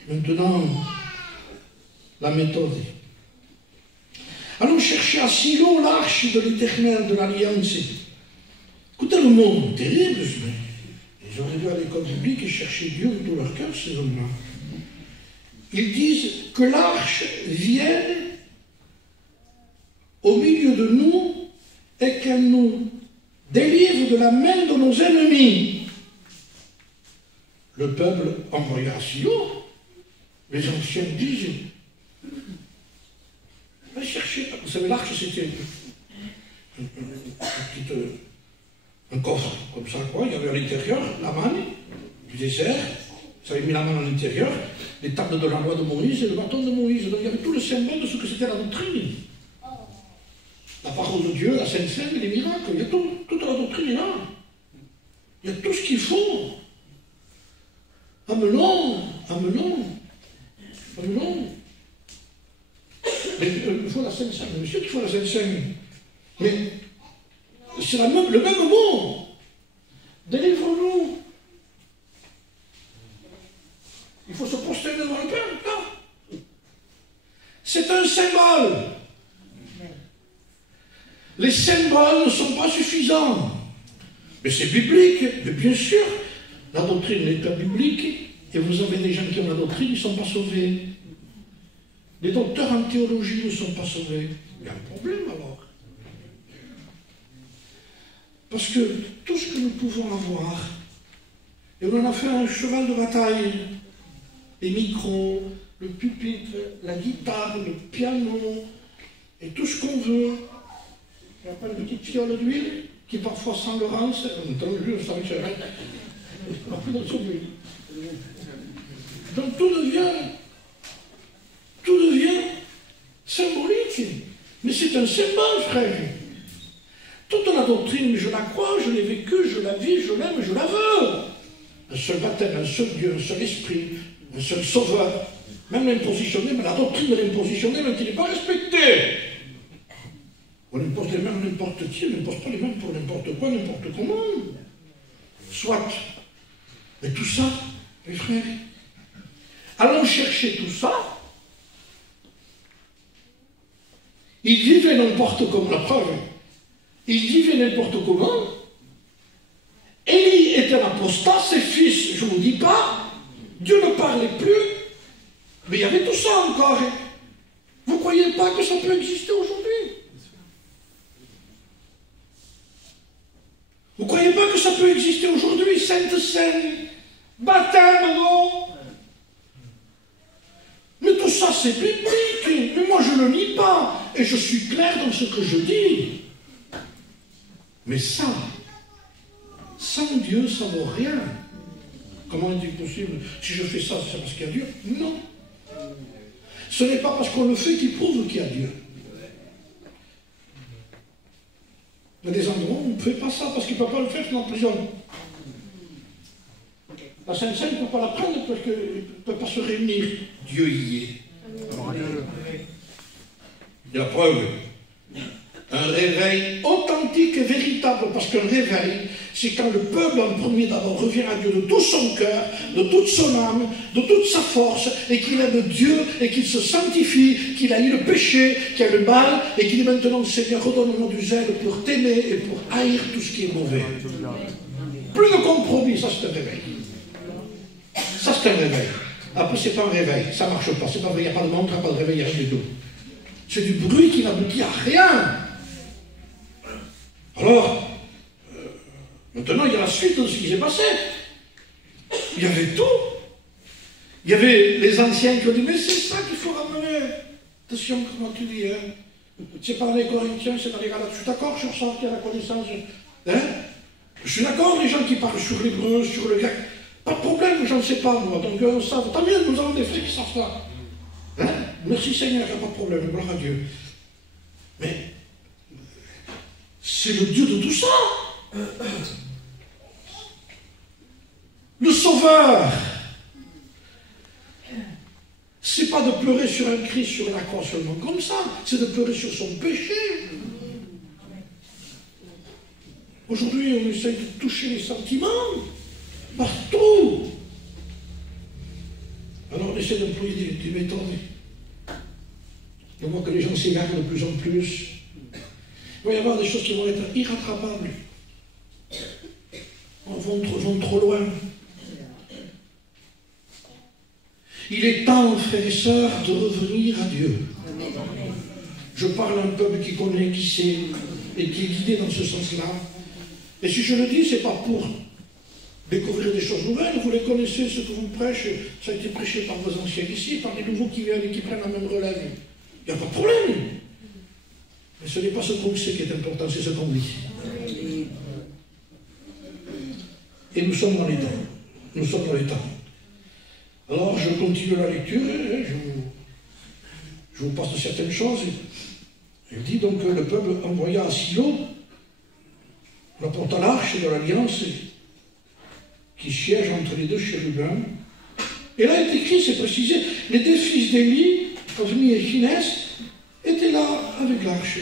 Maintenant, la méthode. Allons chercher à Silo l'arche de l'Éternel, de l'Alliance. Écoutez le mot terrible, ils auraient dû à l'école biblique et chercher Dieu de tout leur cœur, ces hommes-là. Ils disent que l'arche vienne au milieu de nous et qu'elle nous délivre de la main de nos ennemis. Le peuple envoya à Silo. Les anciens disent, va chercher, vous savez, l'arche c'était un coffre, comme ça, quoi. Il y avait à l'intérieur la manne du désert, ça avait mis la main à l'intérieur, les tables de la loi de Moïse et le bâton de Moïse. Donc il y avait tout le symbole de ce que c'était la doctrine. La parole de Dieu, la Sainte Seine, les miracles, il y a toute la doctrine là. Il y a tout ce qu'il faut. Amenons. Mais il faut la Sainte Seine, bien sûr qu'il faut la Sainte Seine. Mais c'est le même mot. Délivre-nous. Il faut se prosterner devant le Père, là. C'est un symbole. Les symboles ne sont pas suffisants. Mais c'est biblique, mais bien sûr. La doctrine n'est pas biblique. Et vous avez des gens qui ont la doctrine, ils ne sont pas sauvés. Les docteurs en théologie ne sont pas sauvés. Il y a un problème alors. Parce que tout ce que nous pouvons avoir, et on en a fait un cheval de bataille, les micros, le pupitre, la guitare, le piano, et tout ce qu'on veut. Il n'y a pas une petite fiole d'huile qui parfois sent le rance. Donc tout devient symbolique. Mais c'est un symbole, frère. Toute la doctrine, je la crois, je l'ai vécue, je la vis, je l'aime, je la veux. Un seul baptême, un seul Dieu, un seul esprit, un seul sauveur. Même l'impositionné, mais la doctrine de l'impositionné, même qui n'est pas respectée. On impose les mêmes n'importe qui, on n'impose pas les mêmes pour n'importe quoi, n'importe comment. Soit. Mais tout ça, mes frères, allons chercher tout ça. Ils vivaient n'importe comment, la preuve. Ils vivaient n'importe comment. Élie était un apostat, ses fils, je ne vous dis pas, Dieu ne parlait plus, mais il y avait tout ça encore. Vous ne croyez pas que ça peut exister aujourd'hui? Vous ne croyez pas que ça peut exister aujourd'hui? Sainte Seine, baptême, non? Mais tout ça, c'est biblique. Mais moi, je ne le lis pas. Et je suis clair dans ce que je dis. Mais ça, sans Dieu, ça ne vaut rien. Comment est-il possible? Si je fais ça, c'est parce qu'il y a Dieu? Non. Ce n'est pas parce qu'on le fait qu'il prouve qu'il y a Dieu. Il y a des endroits où on ne fait pas ça parce qu'il ne peut pas le faire, c'est en prison. La Sainte Seine ne peut pas la prendre parce qu'il ne peut pas se réunir. Dieu y est. Il y a la preuve. Un réveil authentique et véritable, parce qu'un réveil, c'est quand le peuple en premier d'abord revient à Dieu de tout son cœur, de toute son âme, de toute sa force, et qu'il aime Dieu, et qu'il se sanctifie, qu'il a eu le péché, qu'il a le mal, et qu'il dit maintenant, Seigneur, redonne-moi du zèle pour t'aimer et pour haïr tout ce qui est mauvais. Plus de compromis, ça c'est un réveil. Ça c'est un réveil. Après c'est pas un réveil, ça marche pas, c'est pas vrai, il n'y a pas de montre, il n'y a pas de réveil, il n'y a rien du tout. C'est du bruit qui n'aboutit à rien. Alors, maintenant il y a la suite de ce qui s'est passé. Il y avait tout. Il y avait les anciens qui ont dit, mais c'est ça qu'il faut ramener. Attention, comment tu dis, hein? C'est pas dans les Corinthiens, c'est dans les Galates. Je suis d'accord sur ça, qu'il y a la connaissance. Hein? Je suis d'accord, les gens qui parlent sur l'hébreu, sur le grec. Pas de problème, j'en sais pas, moi. Donc, ça, tant mieux, nous avons des frères qui savent ça. Hein? Merci Seigneur, il n'y a pas de problème, gloire à Dieu. Mais, c'est le Dieu de tout ça. Le Sauveur. c'est pas de pleurer sur un Christ sur la croix seulement comme ça, c'est de pleurer sur son péché. Aujourd'hui, on essaye de toucher les sentiments, partout. Alors on essaie d'employer des méthodes. On voit que les gens s'égarent de plus en plus. Il va y avoir des choses qui vont être irrattrapables. On vont trop loin. Il est temps, frères et sœurs, de revenir à Dieu. Je parle à un peuple qui connaît, qui sait, et qui est guidé dans ce sens-là. Et si je le dis, ce n'est pas pour découvrir des choses nouvelles. Vous les connaissez, ce que vous prêchez. Ça a été prêché par vos anciens ici, par les nouveaux qui viennent et qui prennent la même relève. Il n'y a pas de problème. Mais ce n'est pas ce qu'on sait qui est important, c'est ce qu'on vit. Et nous sommes dans les temps. Nous sommes dans les temps. Alors, je continue la lecture, je vous passe certaines choses. Il dit donc que le peuple envoya à Silo, on apporta l'arche de l'Alliance qui siège entre les deux chérubins. Et là est écrit, c'est précisé, les deux fils d'Élie, Ophni et Phinès, étaient là avec l'arche.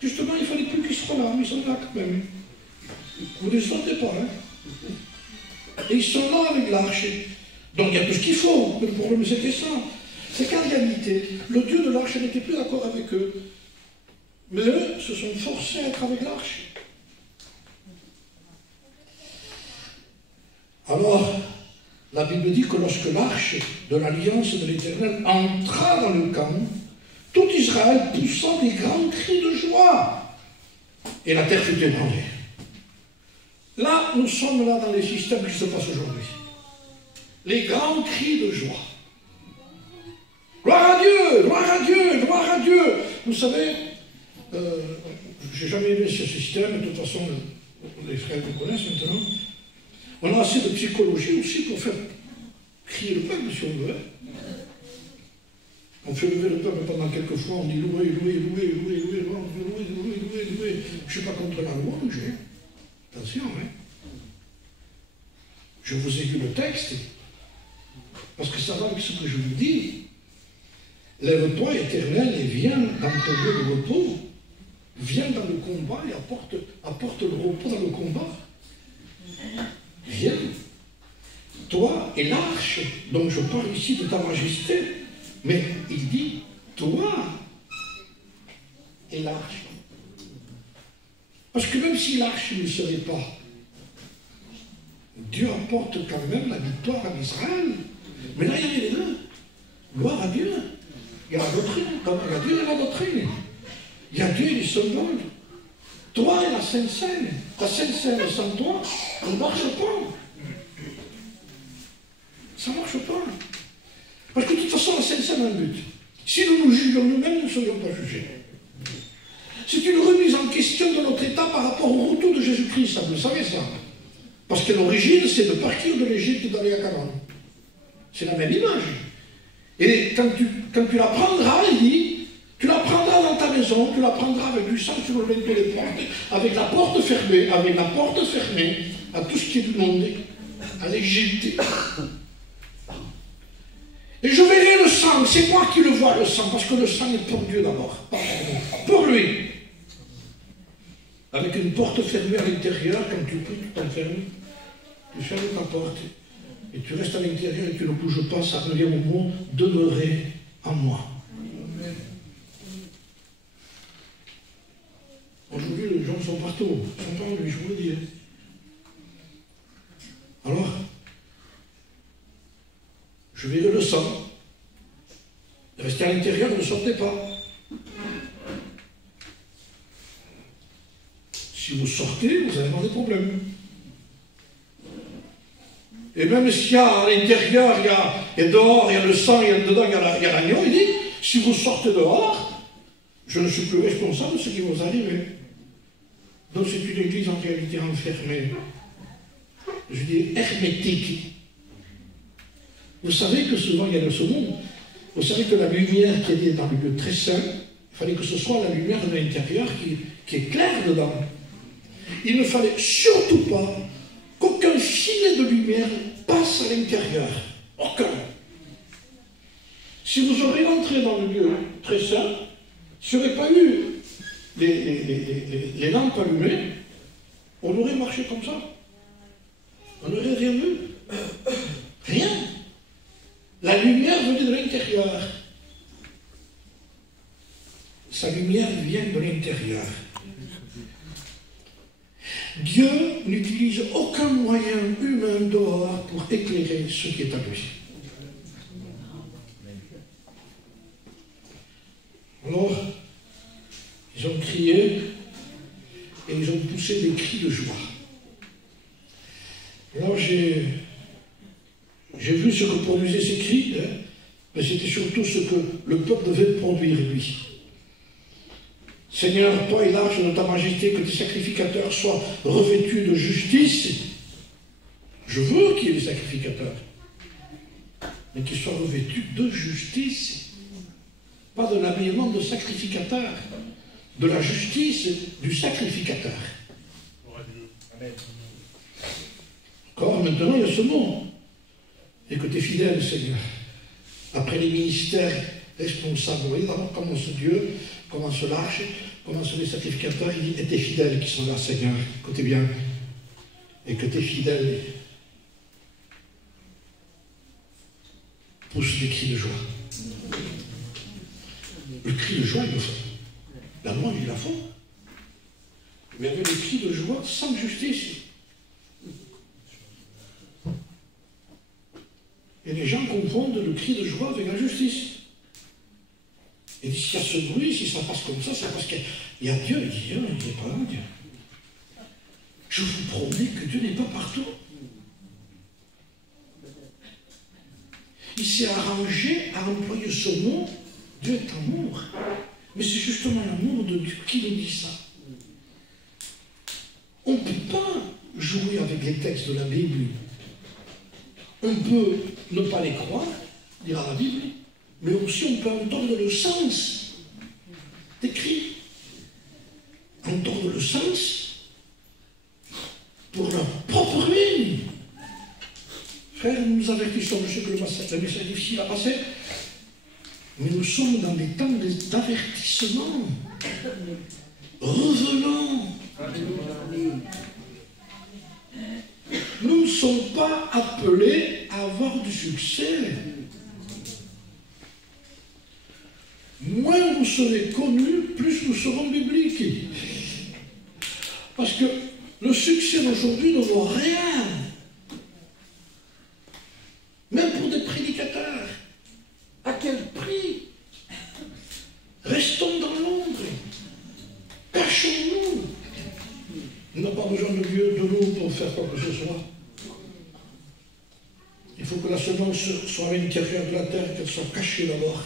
Justement, il ne fallait plus qu'ils soient là, mais ils sont là quand même. Vous ne les sentez pas, hein? Et ils sont là avec l'arche. Donc il y a tout ce qu'il faut. Mais le problème c'était ça. C'est qu'en réalité, le Dieu de l'arche n'était plus d'accord avec eux. Mais eux se sont forcés à être avec l'arche. Alors, la Bible dit que lorsque l'arche de l'alliance de l'Éternel entra dans le camp, tout Israël poussa des grands cris de joie. Et la terre fut ébranlée. Là, nous sommes là dans les systèmes qui se passent aujourd'hui. Les grands cris de joie. Gloire à Dieu, gloire à Dieu, gloire à Dieu. Vous savez, je n'ai jamais aimé ce système, de toute façon, les frères le connaissent maintenant. On a assez de psychologie aussi pour faire crier le peuple, si on veut. On fait lever le peuple pendant quelques fois, on dit louer, louer, louer, louer, louer, louer, louer, louer, louer. Je ne suis pas contre la louange, hein. Attention, hein. Je vous ai lu le texte, parce que ça va avec ce que je vous dis. Lève-toi, Éternel, et viens dans ton lieu de repos. Viens dans le combat et apporte le repos dans le combat. Viens. Toi et l'arche, dont je parle ici de ta majesté, mais il dit, toi et l'arche. Parce que même si l'arche ne serait pas, Dieu apporte quand même la victoire à Israël. Mais là, il y avait les deux. Gloire à Dieu. Il y a la doctrine, comme il y a Dieu et la doctrine. Il y a Dieu et les symboles. Toi et la Sainte Seine. La Sainte Seine sans toi, on ne marche pas. Ça ne marche pas. Parce que de toute façon, la Sainte Seine a un but. Si nous nous jugeons nous-mêmes, nous ne serions pas jugés. C'est une remise en question de notre état par rapport au retour de Jésus-Christ, ça, vous le savez ça. Parce que l'origine, c'est de partir de l'Égypte d'aller à Canaan. C'est la même image. Et quand tu la prendras, il dit, tu la prendras dans ta maison, tu la prendras avec du sang sur le linteau des portes, avec la porte fermée, à tout ce qui est du monde, à l'Égypte. Et je verrai le sang, c'est moi qui le vois, le sang, parce que le sang est pour Dieu d'abord, pour lui. Avec une porte fermée à l'intérieur, quand tu pries, tu t'enfermes, tu fermes ta porte, et tu restes à l'intérieur et tu ne bouges pas, ça revient au mot « demeurer en moi ». Aujourd'hui, les gens sont partout, ils sont pas en lui, je vous le dis. Alors, je verrai le sang. Restez à l'intérieur, ne sortez pas. Si vous sortez, vous allez avoir des problèmes. Et même s'il y a à l'intérieur, il y a dehors, il y a le sang, il y a dedans, il y a l'agneau, il dit, si vous sortez dehors, je ne suis plus responsable de ce qui vous arrive. Donc c'est une église en réalité enfermée. Je dis hermétique. Vous savez que souvent il y a le second. Vous savez que la lumière qui est dans le lieu très saint, il fallait que ce soit la lumière de l'intérieur qui est claire dedans. Il ne fallait surtout pas qu'aucun filet de lumière passe à l'intérieur. Aucun. Si vous aurez entré dans le lieu très saint, s'il n'y aurait pas eu les lampes allumées, on aurait marché comme ça. On n'aurait rien vu. Rien. La lumière venait de l'intérieur. Sa lumière vient de l'intérieur. Dieu n'utilise aucun moyen humain dehors pour éclairer ce qui est à lui. Alors, ils ont crié et ils ont poussé des cris de joie. Alors j'ai vu ce que produisaient ces cris, hein, mais c'était surtout ce que le peuple devait produire, lui. Seigneur, toi et l'arche de ta majesté, que tes sacrificateurs soient revêtus de justice. Je veux qu'il y ait des sacrificateurs, mais qu'ils soient revêtus de justice. Pas de l'habillement de sacrificateur, de la justice du sacrificateur. Encore maintenant, il y a ce mot. Et que tes fidèles, Seigneur, après les ministères responsables, vous voyez d'abord commence Dieu, commence l'arche, commence les sacrificateurs, il dit, et tes fidèles qui sont là, Seigneur, écoutez bien, et que tes fidèles poussent des cris de joie. Le cri de joie, il le fait. La loi, il la fait. Mais il y avait des cris de joie sans justice. Et les gens confondent le cri de joie avec la justice. Et s'il y a ce bruit, si ça passe comme ça, c'est parce qu'il y a Dieu. Il dit, il n'est pas là, Dieu. Je vous promets que Dieu n'est pas partout. Il s'est arrangé à employer ce mot, Dieu est amour. Mais c'est justement l'amour de Dieu qui nous dit ça. On ne peut pas jouer avec les textes de la Bible. On peut ne pas les croire, dire à la Bible, mais aussi on peut entendre le sens des cris. Entendre le sens pour leur propre ruine. Frère, nous nous avertissons, je sais que le message est difficile à passer, mais nous sommes dans des temps d'avertissement. Revenons. Nous ne sommes pas appelés à avoir du succès. Moins vous serez connus, plus nous serons bibliques. Parce que le succès d'aujourd'hui ne vaut rien. Même pour des prédicateurs. À quel prix? Restons dans l'ombre. Cachons-nous. On n'a pas besoin de Dieu, de nous, pour faire quoi que ce soit. Il faut que la semence soit à l'intérieur de la terre, qu'elle soit cachée d'abord,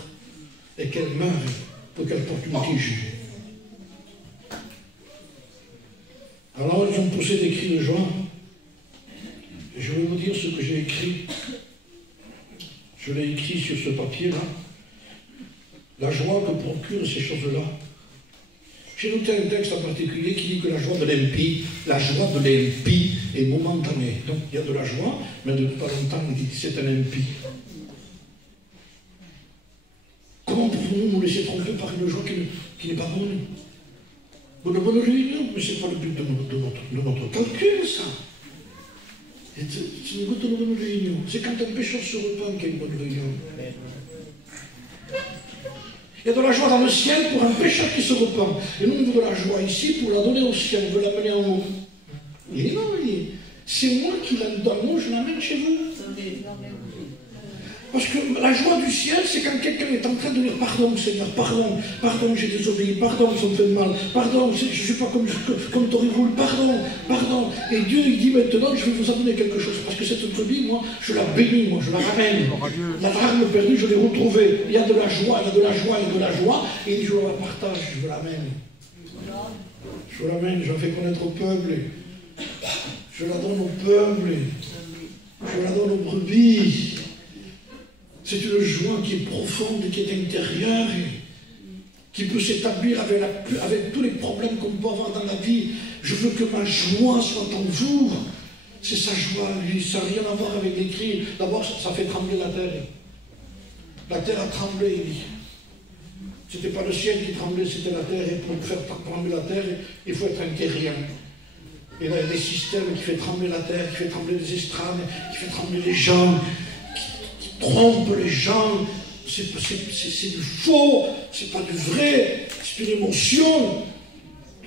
et qu'elle meure pour qu'elle porte une tige. Alors, ils ont poussé des cris de joie. Et je vais vous dire ce que j'ai écrit. Je l'ai écrit sur ce papier-là. La joie que procurent ces choses-là. J'ai noté un texte en particulier qui dit que la joie de l'impie est momentanée. Donc il y a de la joie, mais depuis pas longtemps, on dit que c'est un impie. Comment pouvons-nous nous laisser tromper par une joie qui n'est pas bonne? Une bonne réunion, mais ce n'est pas le but de notre calcul, ça. C'est une bonne réunion. C'est quand un pécheur se repent qu'il y a une bonne réunion. Il y a de la joie dans le ciel pour un pécheur qui se repent. Et nous, on veut de la joie ici pour la donner au ciel, on veut l'amener en haut. Il dit non, c'est moi qui la donne, je l'amène chez vous. Parce que la joie du ciel, c'est quand quelqu'un est en train de dire pardon, Seigneur, pardon, j'ai désobéi, pardon, ça me fait de mal, pardon, je ne suis pas comme tu aurais voulu, pardon. Et Dieu, il dit maintenant, je vais vous amener quelque chose, parce que cette brebis, moi, je la bénis, moi, je la ramène. La larme perdue, je l'ai retrouvée. Il y a de la joie, et il dit, je la partage, je vous l'amène. Je l'amène, je la fais connaître au peuple, je la donne au peuple, je la donne aux brebis. C'est une joie qui est profonde, qui est intérieure, qui peut s'établir avec tous les problèmes qu'on peut avoir dans la vie. Je veux que ma joie soit en vous. C'est sa joie, lui. Ça n'a rien à voir avec les cris. D'abord, ça fait trembler la terre. La terre a tremblé, il dit. C'était pas le ciel qui tremblait, c'était la terre. Et pour faire trembler la terre, il faut être un terrien. Et là, il y a des systèmes qui font trembler la terre, qui font trembler les estrades, qui font trembler les gens, qui trompent les gens. C'est du faux, c'est pas du vrai, c'est une émotion.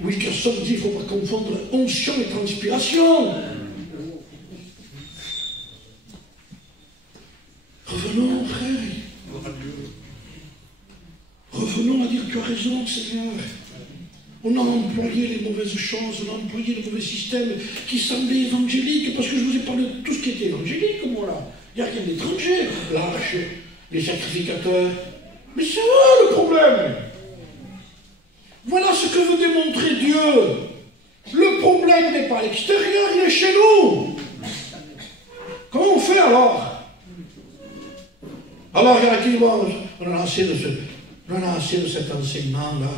Wilkerson dit qu'il ne faut pas confondre onction et transpiration. Revenons, frère. Revenons à dire tu as raison, Seigneur. On a employé les mauvaises choses, on a employé les mauvais systèmes qui semblaient évangéliques, parce que je vous ai parlé de tout ce qui était évangélique, moi là. Il n'y a rien d'étranger. L'arche, les sacrificateurs. Mais c'est eux le problème. Voilà ce que veut démontrer Dieu. Le problème n'est pas à l'extérieur, il est chez nous. Comment on fait alors? Alors il y en a qui disent, bon, on a assez de cet enseignement-là.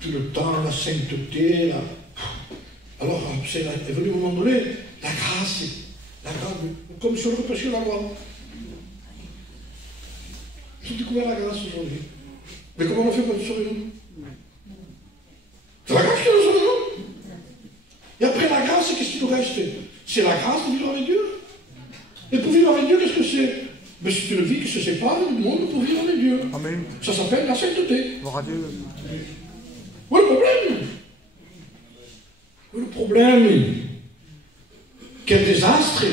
Tout le temps, la sainteté, là. Alors, est venu au moment donné, la grâce, comme si on repêchait la loi. J'ai découvert la grâce aujourd'hui. Mais comment on fait pour être sauvé, nous? C'est la grâce qui nous sauve, nous. Et après la grâce, qu'est-ce qui nous reste? C'est la grâce de vivre avec Dieu. Et pour vivre avec Dieu, qu'est-ce que c'est? Mais c'est une vie qui se sépare du monde pour vivre avec Dieu. Amen. Ça s'appelle la sainteté. Gloire à Dieu. Où est le problème? Où est le problème? Quel désastre!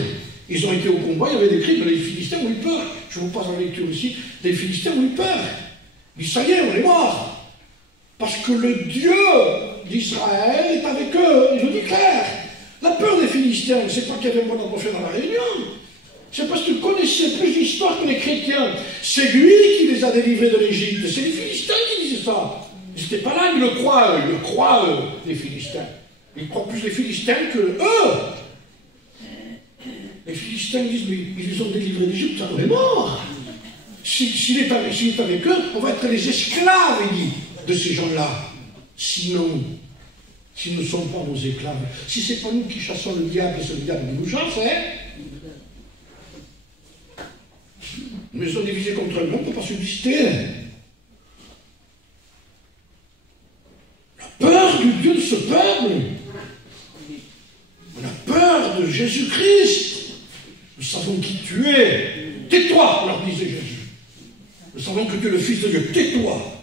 Ils ont été au combat, il y avait des cris, mais les Philistins ont eu peur. Je vous passe en lecture ici. Les Philistins ont eu peur. Ils disent, ça y est, on est mort. Parce que le Dieu d'Israël est avec eux. Ils le dit clair. La peur des Philistins, c'est pas qu'il y avait un bon atmosphère dans la réunion. C'est parce qu'ils connaissaient plus l'histoire que les chrétiens. C'est lui qui les a délivrés de l'Égypte. C'est les Philistins qui disaient ça. Ils n'étaient pas là, ils le croient, eux, les Philistins. Ils croient plus les Philistins que eux. Les Philistins disent, mais ils les ont délivrés d'Égypte, ça on est mort. S'il est avec eux, on va être les esclaves, il dit, de ces gens-là. Sinon, s'ils ne sont pas nos esclaves, si ce n'est pas nous qui chassons le diable, c'est le diable qui nous chasse, hein. Mais ils sont divisés contre eux, on ne peut pas subsister. On a peur du Dieu de ce peuple. On a peur de Jésus-Christ. Nous savons qui tu es. Tais-toi, leur disait Jésus. Nous savons que tu es le Fils de Dieu. Tais-toi.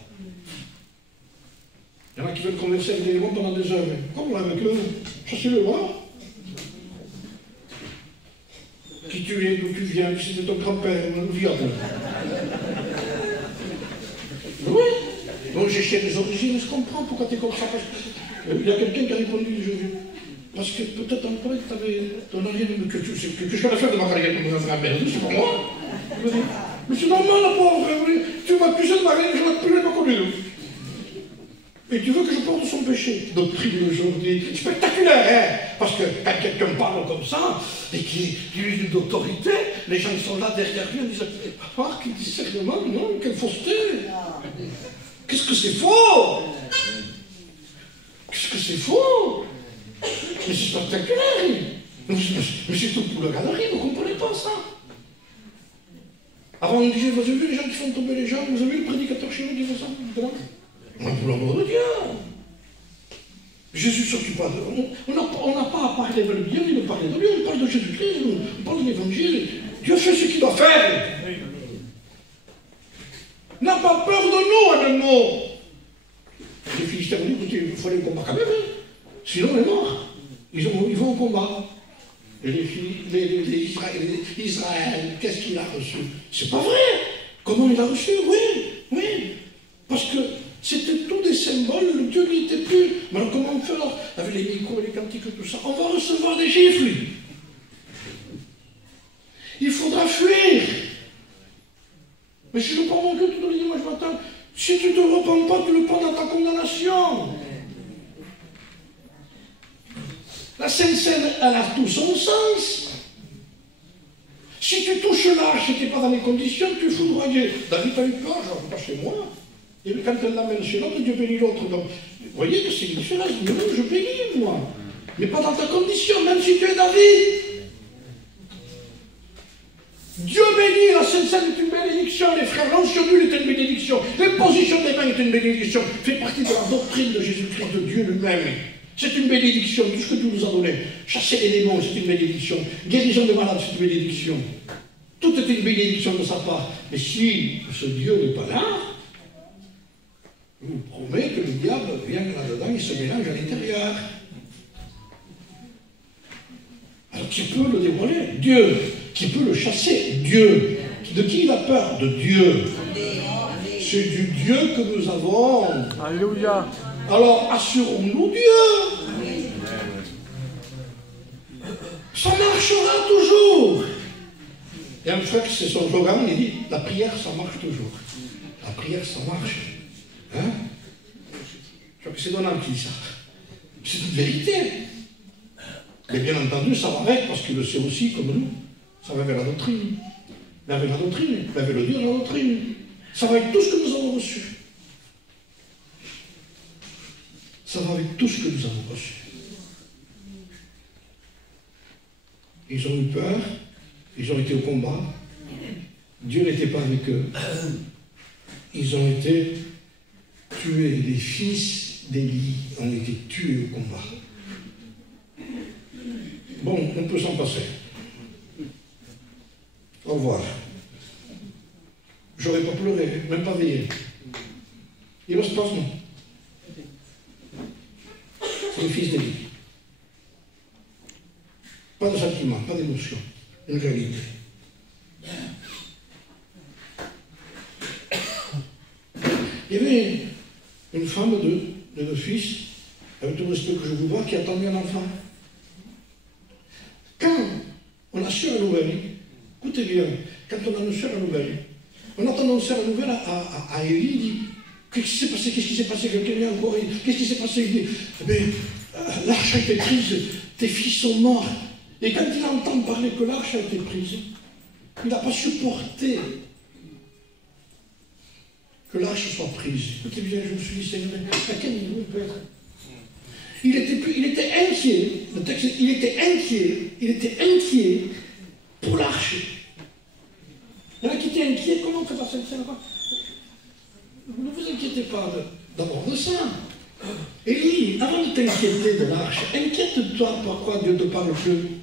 Il y en a qui veulent converser avec des démons pendant des heures. Comment avec eux? Chassez-le, voilà. Qui tu es, d'où tu viens, qui c'était ton grand-père, ou diable. Oui. Donc j'ai cherché les origines, je comprends pourquoi tu es comme ça. Parce que, il y a quelqu'un qui a répondu, parce que peut-être en vrai, tu avais ton arrière, que je vais la faire de ma carrière comme un grand-père, c'est pas moi. Mais c'est normal, la pauvre, tu m'accuses de ma carrière, je ne l'ai plus pas connu. Et tu veux que je porte son péché? Doctrine aujourd'hui, spectaculaire, hein? Parce que quand quelqu'un parle comme ça, et qui utilise une autorité, les gens qui sont là derrière lui, ils disent, ah, quel discernement, non, quelle fausseté. Qu'est-ce que c'est faux? Qu'est-ce que c'est faux? Mais c'est spectaculaire. Mais c'est tout pour la galerie, vous ne comprenez pas ça? Avant on disait, vous avez vu les gens qui font tomber les gens? Vous avez vu le prédicateur chez nous qui fait ça? Pour l'amour de Dieu. Jésus s'occupe pas de... On n'a pas à parler de Dieu, ni de parler de lui, on parle de Jésus-Christ, on parle de l'évangile. Dieu fait ce qu'il doit faire. N'a pas peur de nous, un mot. Les Philistins ont dit, écoutez, il faut aller au combat quand même, hein. Sinon on est mort. Ils vont au combat. Et Israël, qu'est-ce qu'il a reçu? C'est pas vrai. Comment il a reçu? Oui. Parce que c'était tout des symboles, le Dieu n'y était plus. Mais alors comment on fait alors? Avec les micros, les cantiques, tout ça, on va recevoir des gifles. Il faudra fuir. Mais si je prends mon Dieu tout le dimanche matin, si tu ne te repens pas, tu le prends dans ta condamnation. La Sainte Seine, elle a tout son sens. Si tu touches l'âge, si tu n'es pas dans les conditions, tu es foudroyé. David a eu peur, je ne rentre pas chez moi. Et quand elle l'amène chez l'autre, Dieu bénit l'autre. Donc, vous voyez que c'est cela, je dis non, je bénis, moi. Mais pas dans ta condition, même si tu es David. Dieu bénit, la Sainte Seine est une bénédiction, les frères, l'onction d'huile est une bénédiction, l'imposition des mains est une bénédiction, fait partie de la doctrine de Jésus-Christ, de Dieu lui-même. C'est une bénédiction, tout ce que Dieu nous a donné. Chasser les démons, c'est une bénédiction. Guérison des malades, c'est une bénédiction. Tout est une bénédiction de sa part. Mais si ce Dieu n'est pas là, je vous promets que le diable vient là-dedans et se mélange à l'intérieur. Alors qui peut le dévoiler? Dieu. Qui peut le chasser? Dieu. De qui il a peur? De Dieu. C'est du Dieu que nous avons. Alléluia. Alors assurons-nous Dieu. Ça marchera toujours. Et un frère, c'est son slogan, il dit, la prière, ça marche toujours. La prière, ça marche. Hein? Je crois que c'est Donald qui dit ça. C'est une vérité. Mais bien entendu, ça va avec, parce qu'il le sait aussi, comme nous. Ça va avec la doctrine. Mais avec la doctrine, mais avec le Dieu de la doctrine. Ça va avec tout ce que nous avons reçu. Ça va avec tout ce que nous avons reçu. Ils ont eu peur, ils ont été au combat. Dieu n'était pas avec eux. Ils ont été tués. Les fils d'Élie ont été tués au combat. Bon, on peut s'en passer. Au revoir. J'aurais pas pleuré, même pas veillé. Il va se passer, non. C'est le fils d'Élie. Pas de sentiment, pas d'émotion. Une réalité. Il y avait une femme de deux fils, avec tout le respect que je vous vois, qui attendait un enfant. Quand on a su la nouvelle, écoutez bien, quand on a annoncé la nouvelle, on a annoncé la nouvelle à Élie, il dit, qu'est-ce qui s'est passé? Qu'est-ce qui s'est passé? Quelqu'un vient encore, qu'est-ce qui s'est passé? Il dit, l'arche a été prise, tes fils sont morts. Et quand il entend parler que l'arche a été prise, il n'a pas supporté que l'arche soit prise. Écoutez bien, je me suis dit, Seigneur, à quel niveau il peut être? Il était inquiet, le texte, il était inquiet pour l'arche. Il y en a qui étaient inquiets, comment on fait passer le Seigneur? Ne vous inquiétez pas d'abord de ça. Élie, avant de t'inquiéter de l'arche, inquiète-toi pourquoi Dieu te parle plus.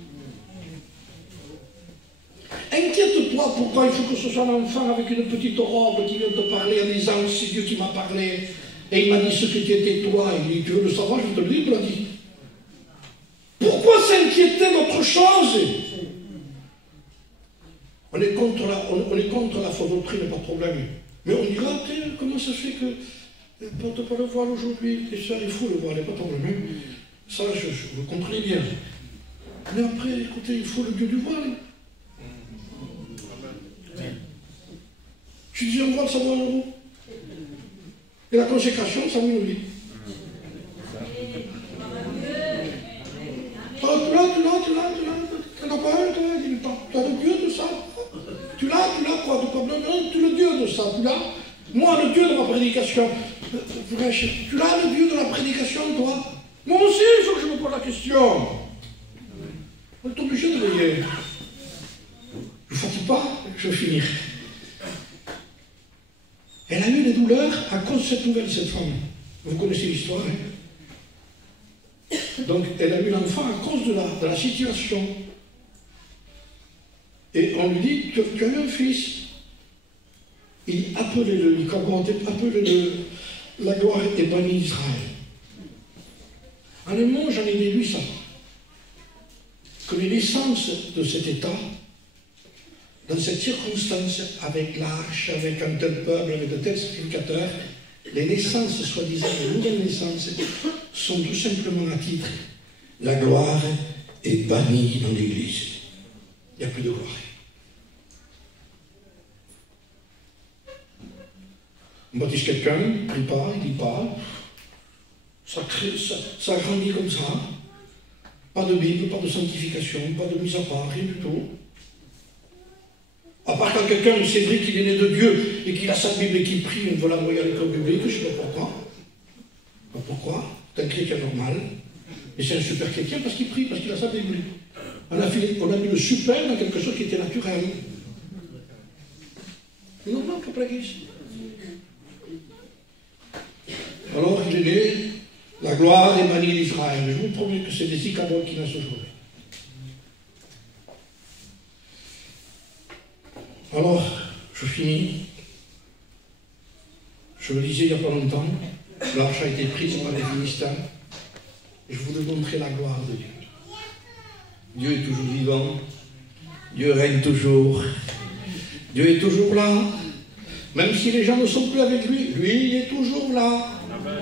Inquiète-toi pourquoi il faut que ce soit un enfant avec une petite robe qui vient te parler en disant c'est Dieu qui m'a parlé. Et il m'a dit ce que tu étais toi. Il dit tu veux le savoir, je te le dis, il te l'a dit. Pourquoi s'inquiéter d'autre chose? On est contre la fausse doctrine, pas de problème. Mais on dira, comment ça se fait que on ne peut pas le voir aujourd'hui? Et ça, il faut le voir, il n'y a pas de problème. Ça, vous comprenez bien. Mais après, écoutez, il faut le Dieu du voile. Je dis un voile, ça vaut 1 euro. Et la consécration, ça nous dit. Tu n'as pas un, tu as le Dieu de ça. Tu l'as quoi? Tu le Dieu de ça, tu l'as. Moi, le Dieu de ma prédication. Tu l'as le Dieu de la prédication, toi? Moi aussi, il faut que je me pose la question. On est obligé de veiller. Je ne fatigue pas, je vais finir. Elle a eu des douleurs à cause de cette nouvelle, cette femme. Vous connaissez l'histoire, hein? Donc, elle a eu l'enfant à cause de la situation. Et on lui dit, tu as eu un fils. Il appelait-le, appelait-le, la gloire est bannie Israël. En un mot, j'en ai déduit ça. Que les naissances de cet état, dans cette circonstance, avec l'arche, avec un tel peuple, avec de tels sacrificateurs, les naissances, soi-disant, les nouvelles naissances, sont tout simplement à titre. La gloire est bannie dans l'Église. Il n'y a plus de gloire. On baptise quelqu'un, il ne prie pas, il ne dit pas. Ça grandit comme ça. Pas de Bible, pas de sanctification, pas de mise à part, rien du tout. À part quand quelqu'un, c'est vrai qu'il est né de Dieu et qu'il a sa Bible et qu'il prie, on veut l'envoyer à l'école biblique, je ne sais pas pourquoi. Pas pourquoi. C'est un chrétien normal. Et c'est un super chrétien parce qu'il prie, parce qu'il a sa Bible. On a mis le super dans quelque chose qui était naturel. Il nous manque pour l'Église. Alors il est né, la gloire est bannie d'Israël. Je vous promets que c'est des Icabod qui naissent aujourd'hui. Alors, je finis. Je le disais il n'y a pas longtemps, l'arche a été prise par les Philistins. Et je voudrais montrer la gloire de Dieu. Dieu est toujours vivant. Dieu règne toujours. Dieu est toujours là. Même si les gens ne sont plus avec lui, lui, il est toujours là. Amen.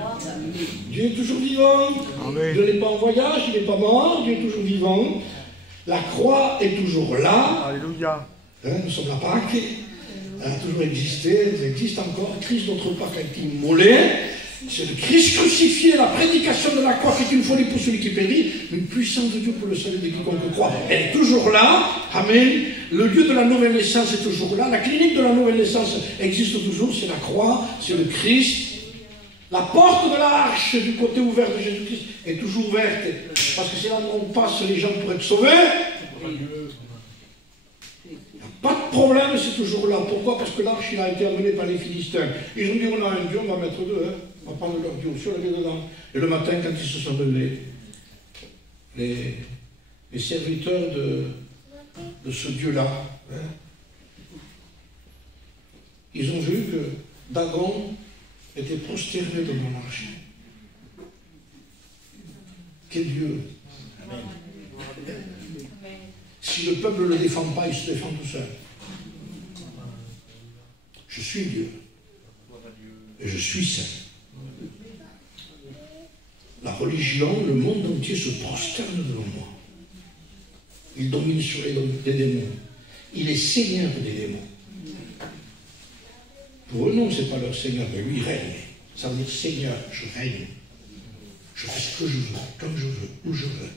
Dieu est toujours vivant. Amen. Dieu n'est pas en voyage, il n'est pas mort, Dieu est toujours vivant. La croix est toujours là. Alléluia. Nous sommes la Pâque. Elle a toujours existé, elle existe encore. Christ, notre Pâque, a été immolé. C'est le Christ crucifié, la prédication de la croix qui est une folie pour celui qui périt, une puissance de Dieu pour le salut de quiconque croit. Elle est toujours là. Amen. Le lieu de la nouvelle naissance est toujours là. La clinique de la nouvelle naissance existe toujours. C'est la croix, c'est le Christ. La porte de l'arche du côté ouvert de Jésus-Christ est toujours ouverte. Parce que c'est là où on passe les gens pour être sauvés. Pas de problème, c'est toujours là. Pourquoi? Parce que l'arche il a été amené par les Philistins. Ils ont dit on a un Dieu, on va mettre deux. On va prendre leur Dieu, sur le dedans. Et le matin, quand ils se sont levés, les serviteurs de ce Dieu-là, ils ont vu que Dagon était prosterné devant l'arche. Quel Dieu! Amen. Si le peuple ne le défend pas, il se défend tout seul. Je suis Dieu. Et je suis saint. La religion, le monde entier se prosterne devant moi. Il domine sur les démons. Il est seigneur des démons. Pour eux, non, ce n'est pas leur seigneur, mais lui, il règne. Ça veut dire Seigneur, je règne. Je fais ce que je veux, comme je veux, où je veux.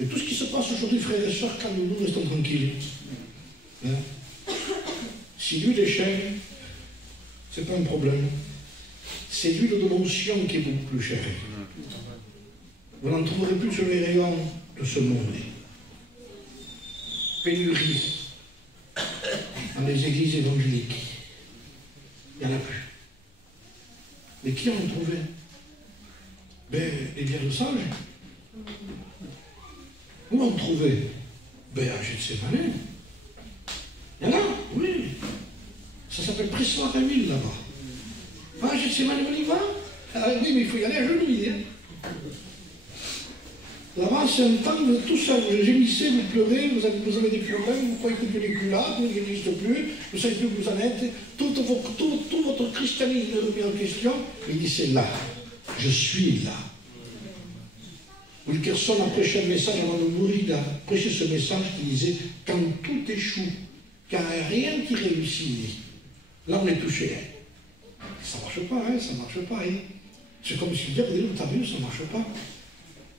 Et tout ce qui se passe aujourd'hui, frères et sœurs, calmez-nous, restons tranquilles. Hein? Si l'huile est chère, ce n'est pas un problème. C'est l'huile de l'onction qui est beaucoup plus chère. Vous n'en trouverez plus sur les rayons de ce monde. Pénurie dans les églises évangéliques. Il n'y en a plus. Mais qui en ont trouvé? Ben, les vierges sages. Où en trouver? Ben, à Gethsémane. Il y en a, oui. Ça s'appelle pressoir à huile là-bas. Ah, Gethsémane, on y va? Ah, oui, mais il faut y aller à genoux. Hein. Là-bas, c'est un temps de tout ça. Vous gémissez, vous pleurez, vous avez des problèmes, vous croyez que Dieu n'est plus là, que Dieu n'existe plus, vous ne savez plus où vous en êtes. Tout votre christianisme est remis en question. Il dit, c'est là. Je suis là. Wilkerson a prêché un message avant de mourir, il a prêché ce message qui disait « Quand tout échoue, qu'il n'y a rien qui réussit, là on est touché. Hein. Ça ne marche pas, hein, ça ne marche pas. Hein. C'est comme si Dieu disait « T'as vu, ça ne marche pas. »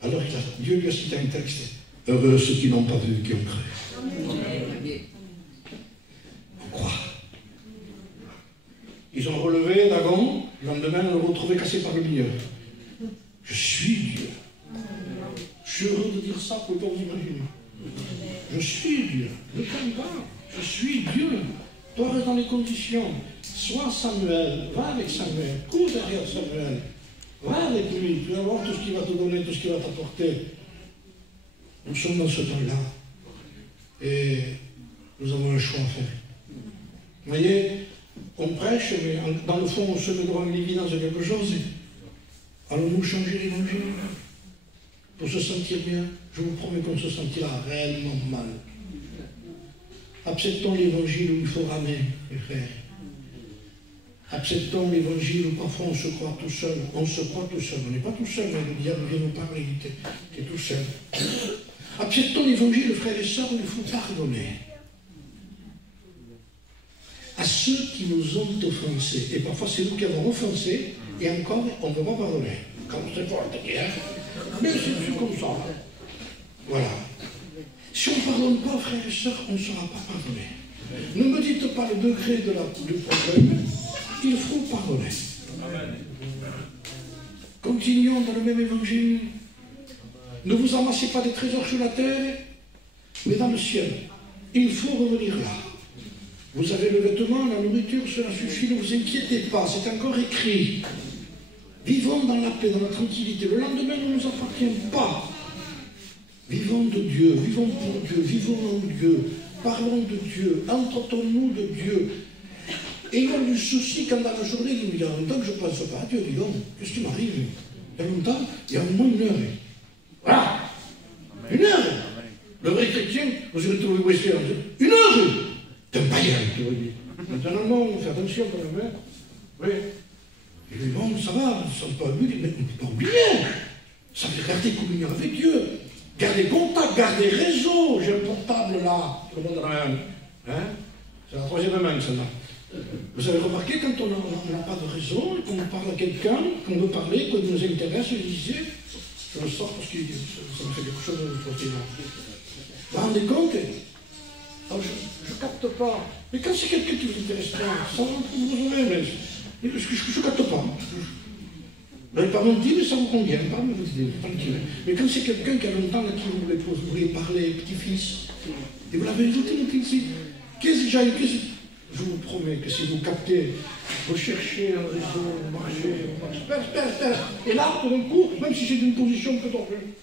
Alors Dieu lui a cité un texte « Heureux ceux qui n'ont pas vu, qui ont cru. » On croit. Ils ont relevé Dagon, le lendemain on le retrouvait cassé par le milieu. Je suis Dieu. Je suis heureux de dire ça pour que vous imaginez. Je suis Dieu. Ne t'aime pas. Je suis Dieu. Toi, reste dans les conditions. Sois Samuel. Va avec Samuel. Cours derrière Samuel. Va avec lui. Tu vas voir tout ce qu'il va te donner, tout ce qu'il va t'apporter. Nous sommes dans ce temps-là. Et nous avons un choix à faire. Vous voyez, on prêche, mais dans le fond, on se met devant l'évidence de quelque chose. Allons-nous changer l'évangile? Pour se sentir bien, je vous promets qu'on se sentira réellement mal. Acceptons l'évangile où il faut ramer, les frères. Acceptons l'évangile où parfois on se croit tout seul. On se croit tout seul. On n'est pas tout seul, mais le diable vient nous parler, il est tout seul. Acceptons l'évangile, frères et sœurs, où il faut pardonner. À ceux qui nous ont offensés. Et parfois c'est nous qui avons offensé, et encore on ne veut pas pardonner. Comme c'est fort, mais c'est comme ça. Voilà. Si on ne pardonne pas, frères et sœurs, on ne sera pas pardonné. Ne me dites pas le degré du problème, il faut pardonner. Continuons dans le même évangile. Ne vous amassez pas des trésors sur la terre, mais dans le ciel. Il faut revenir là. Vous avez le vêtement, la nourriture, cela suffit, ne vous inquiétez pas, c'est encore écrit. Vivons dans la paix, dans la tranquillité. Le lendemain ne nous appartient pas. Vivons de Dieu, vivons pour Dieu, vivons en Dieu, parlons de Dieu, entendons-nous de Dieu. Ayons du souci quand dans la journée, il y a longtemps que je ne pense pas à Dieu, dis donc, qu'est-ce qui m'arrive? Il y a longtemps, il y a au moins 1 heure. Voilà, 1 heure. Le vrai chrétien, vous aurez trouvé où est-ce qu'il y a 1 heure. T'es un païen, tu vois. Maintenant, non, fais attention quand même. Oui. Il dit, bon, ça va, ça ne pas oublier, mais on ne peut pas oublier. Ça fait garder communion avec Dieu. Gardez contact, gardez réseau. J'ai un portable là, tout le monde en a un. Hein? C'est la 3e main, celle-là. Vous avez remarqué, quand on n'a pas de réseau, qu'on parle à quelqu'un, qu'on veut parler, qu'on nous intéresse, je disais, je le sors parce que ça me fait quelque chose de l'autre côté là. Vous vous rendez compte? Alors je ne capte pas. Mais quand c'est quelqu'un qui vous intéresse pas, ça vous aurez, mais je ne capte pas. Vous n'avez pas menti, mais ça vous convient, pas me dire, tranquille. Mais quand c'est quelqu'un qui a longtemps à qui vous voulez parler, petit-fils, et vous l'avez ajouté, mon petit-fils, qu'est-ce que j'ai. Je vous promets que si vous captez, vous cherchez un réseau, vous marchez, et là, tout d'un coup, même si c'est d'une position peu tordue,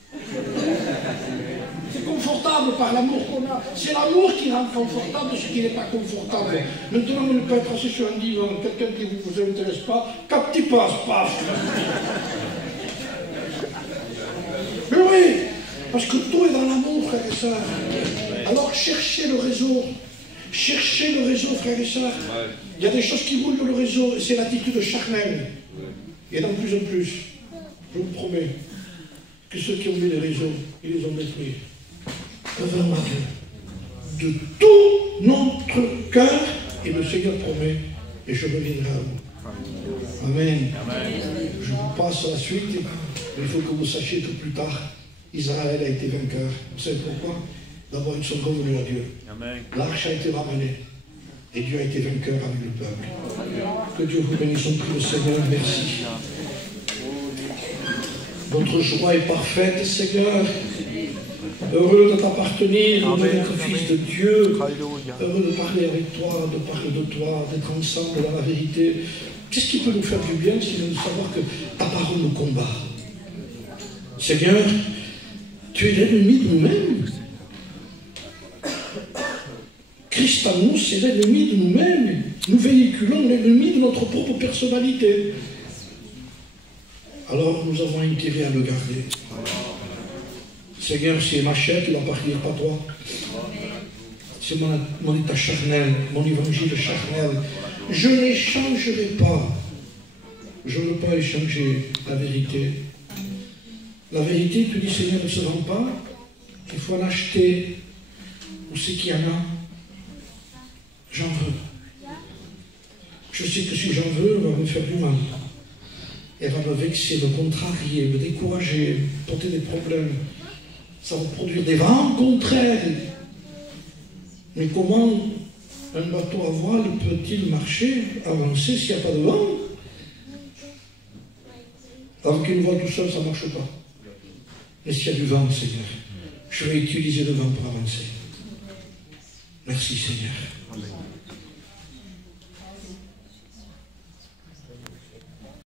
c'est confortable par l'amour qu'on a. C'est l'amour qui rend confortable ce qui n'est pas confortable. Maintenant, on ne peut être assis sur un divan, quelqu'un qui ne vous intéresse pas, capte, passe, paf. Mais oui, parce que tout est dans l'amour, frère et sœurs. Alors cherchez le réseau. Cherchez le réseau, frères et sœurs. Il y a des choses qui roulent dans le réseau, et c'est l'attitude charnelle. Et d'en plus en plus, je vous promets que ceux qui ont mis les réseaux, ils les ont détruits. Devant Dieu, de tout notre cœur, et le Seigneur promet, et je reviendrai à vous. Amen. Je vous passe à la suite, mais il faut que vous sachiez que plus tard, Israël a été vainqueur. Vous savez pourquoi? D'abord, ils sont revenus à Dieu. L'arche a été ramenée. Et Dieu a été vainqueur avec le peuple. Que Dieu vous bénisse, on prie le Seigneur. Merci. Votre joie est parfaite, Seigneur. Heureux de t'appartenir, heureux d'être fils de Dieu. Heureux de parler avec toi, de parler de toi, d'être ensemble dans la vérité. Qu'est-ce qui peut nous faire du bien, sinon de savoir que ta parole nous combat? Seigneur, tu es l'ennemi de nous-mêmes. Christ à nous, c'est l'ennemi de nous-mêmes. Nous véhiculons l'ennemi de notre propre personnalité. Alors nous avons intérêt à le garder. Seigneur, c'est machette, il n'appartient pas à toi. C'est mon état charnel, mon évangile charnel. Je n'échangerai pas. Je ne veux pas échanger la vérité. La vérité, tu dis, Seigneur, ne se vend pas. Il faut en acheter. Où c'est qu'il y en a? J'en veux. Je sais que si j'en veux, elle va me faire du mal. Elle va me vexer, me contrarier, me décourager, porter des problèmes. Ça va produire des vents contraires. Mais comment un bateau à voile peut-il marcher, avancer s'il n'y a pas de vent? Avec une voile tout seul, ça ne marche pas. Mais s'il y a du vent, Seigneur, je vais utiliser le vent pour avancer. Merci, Seigneur.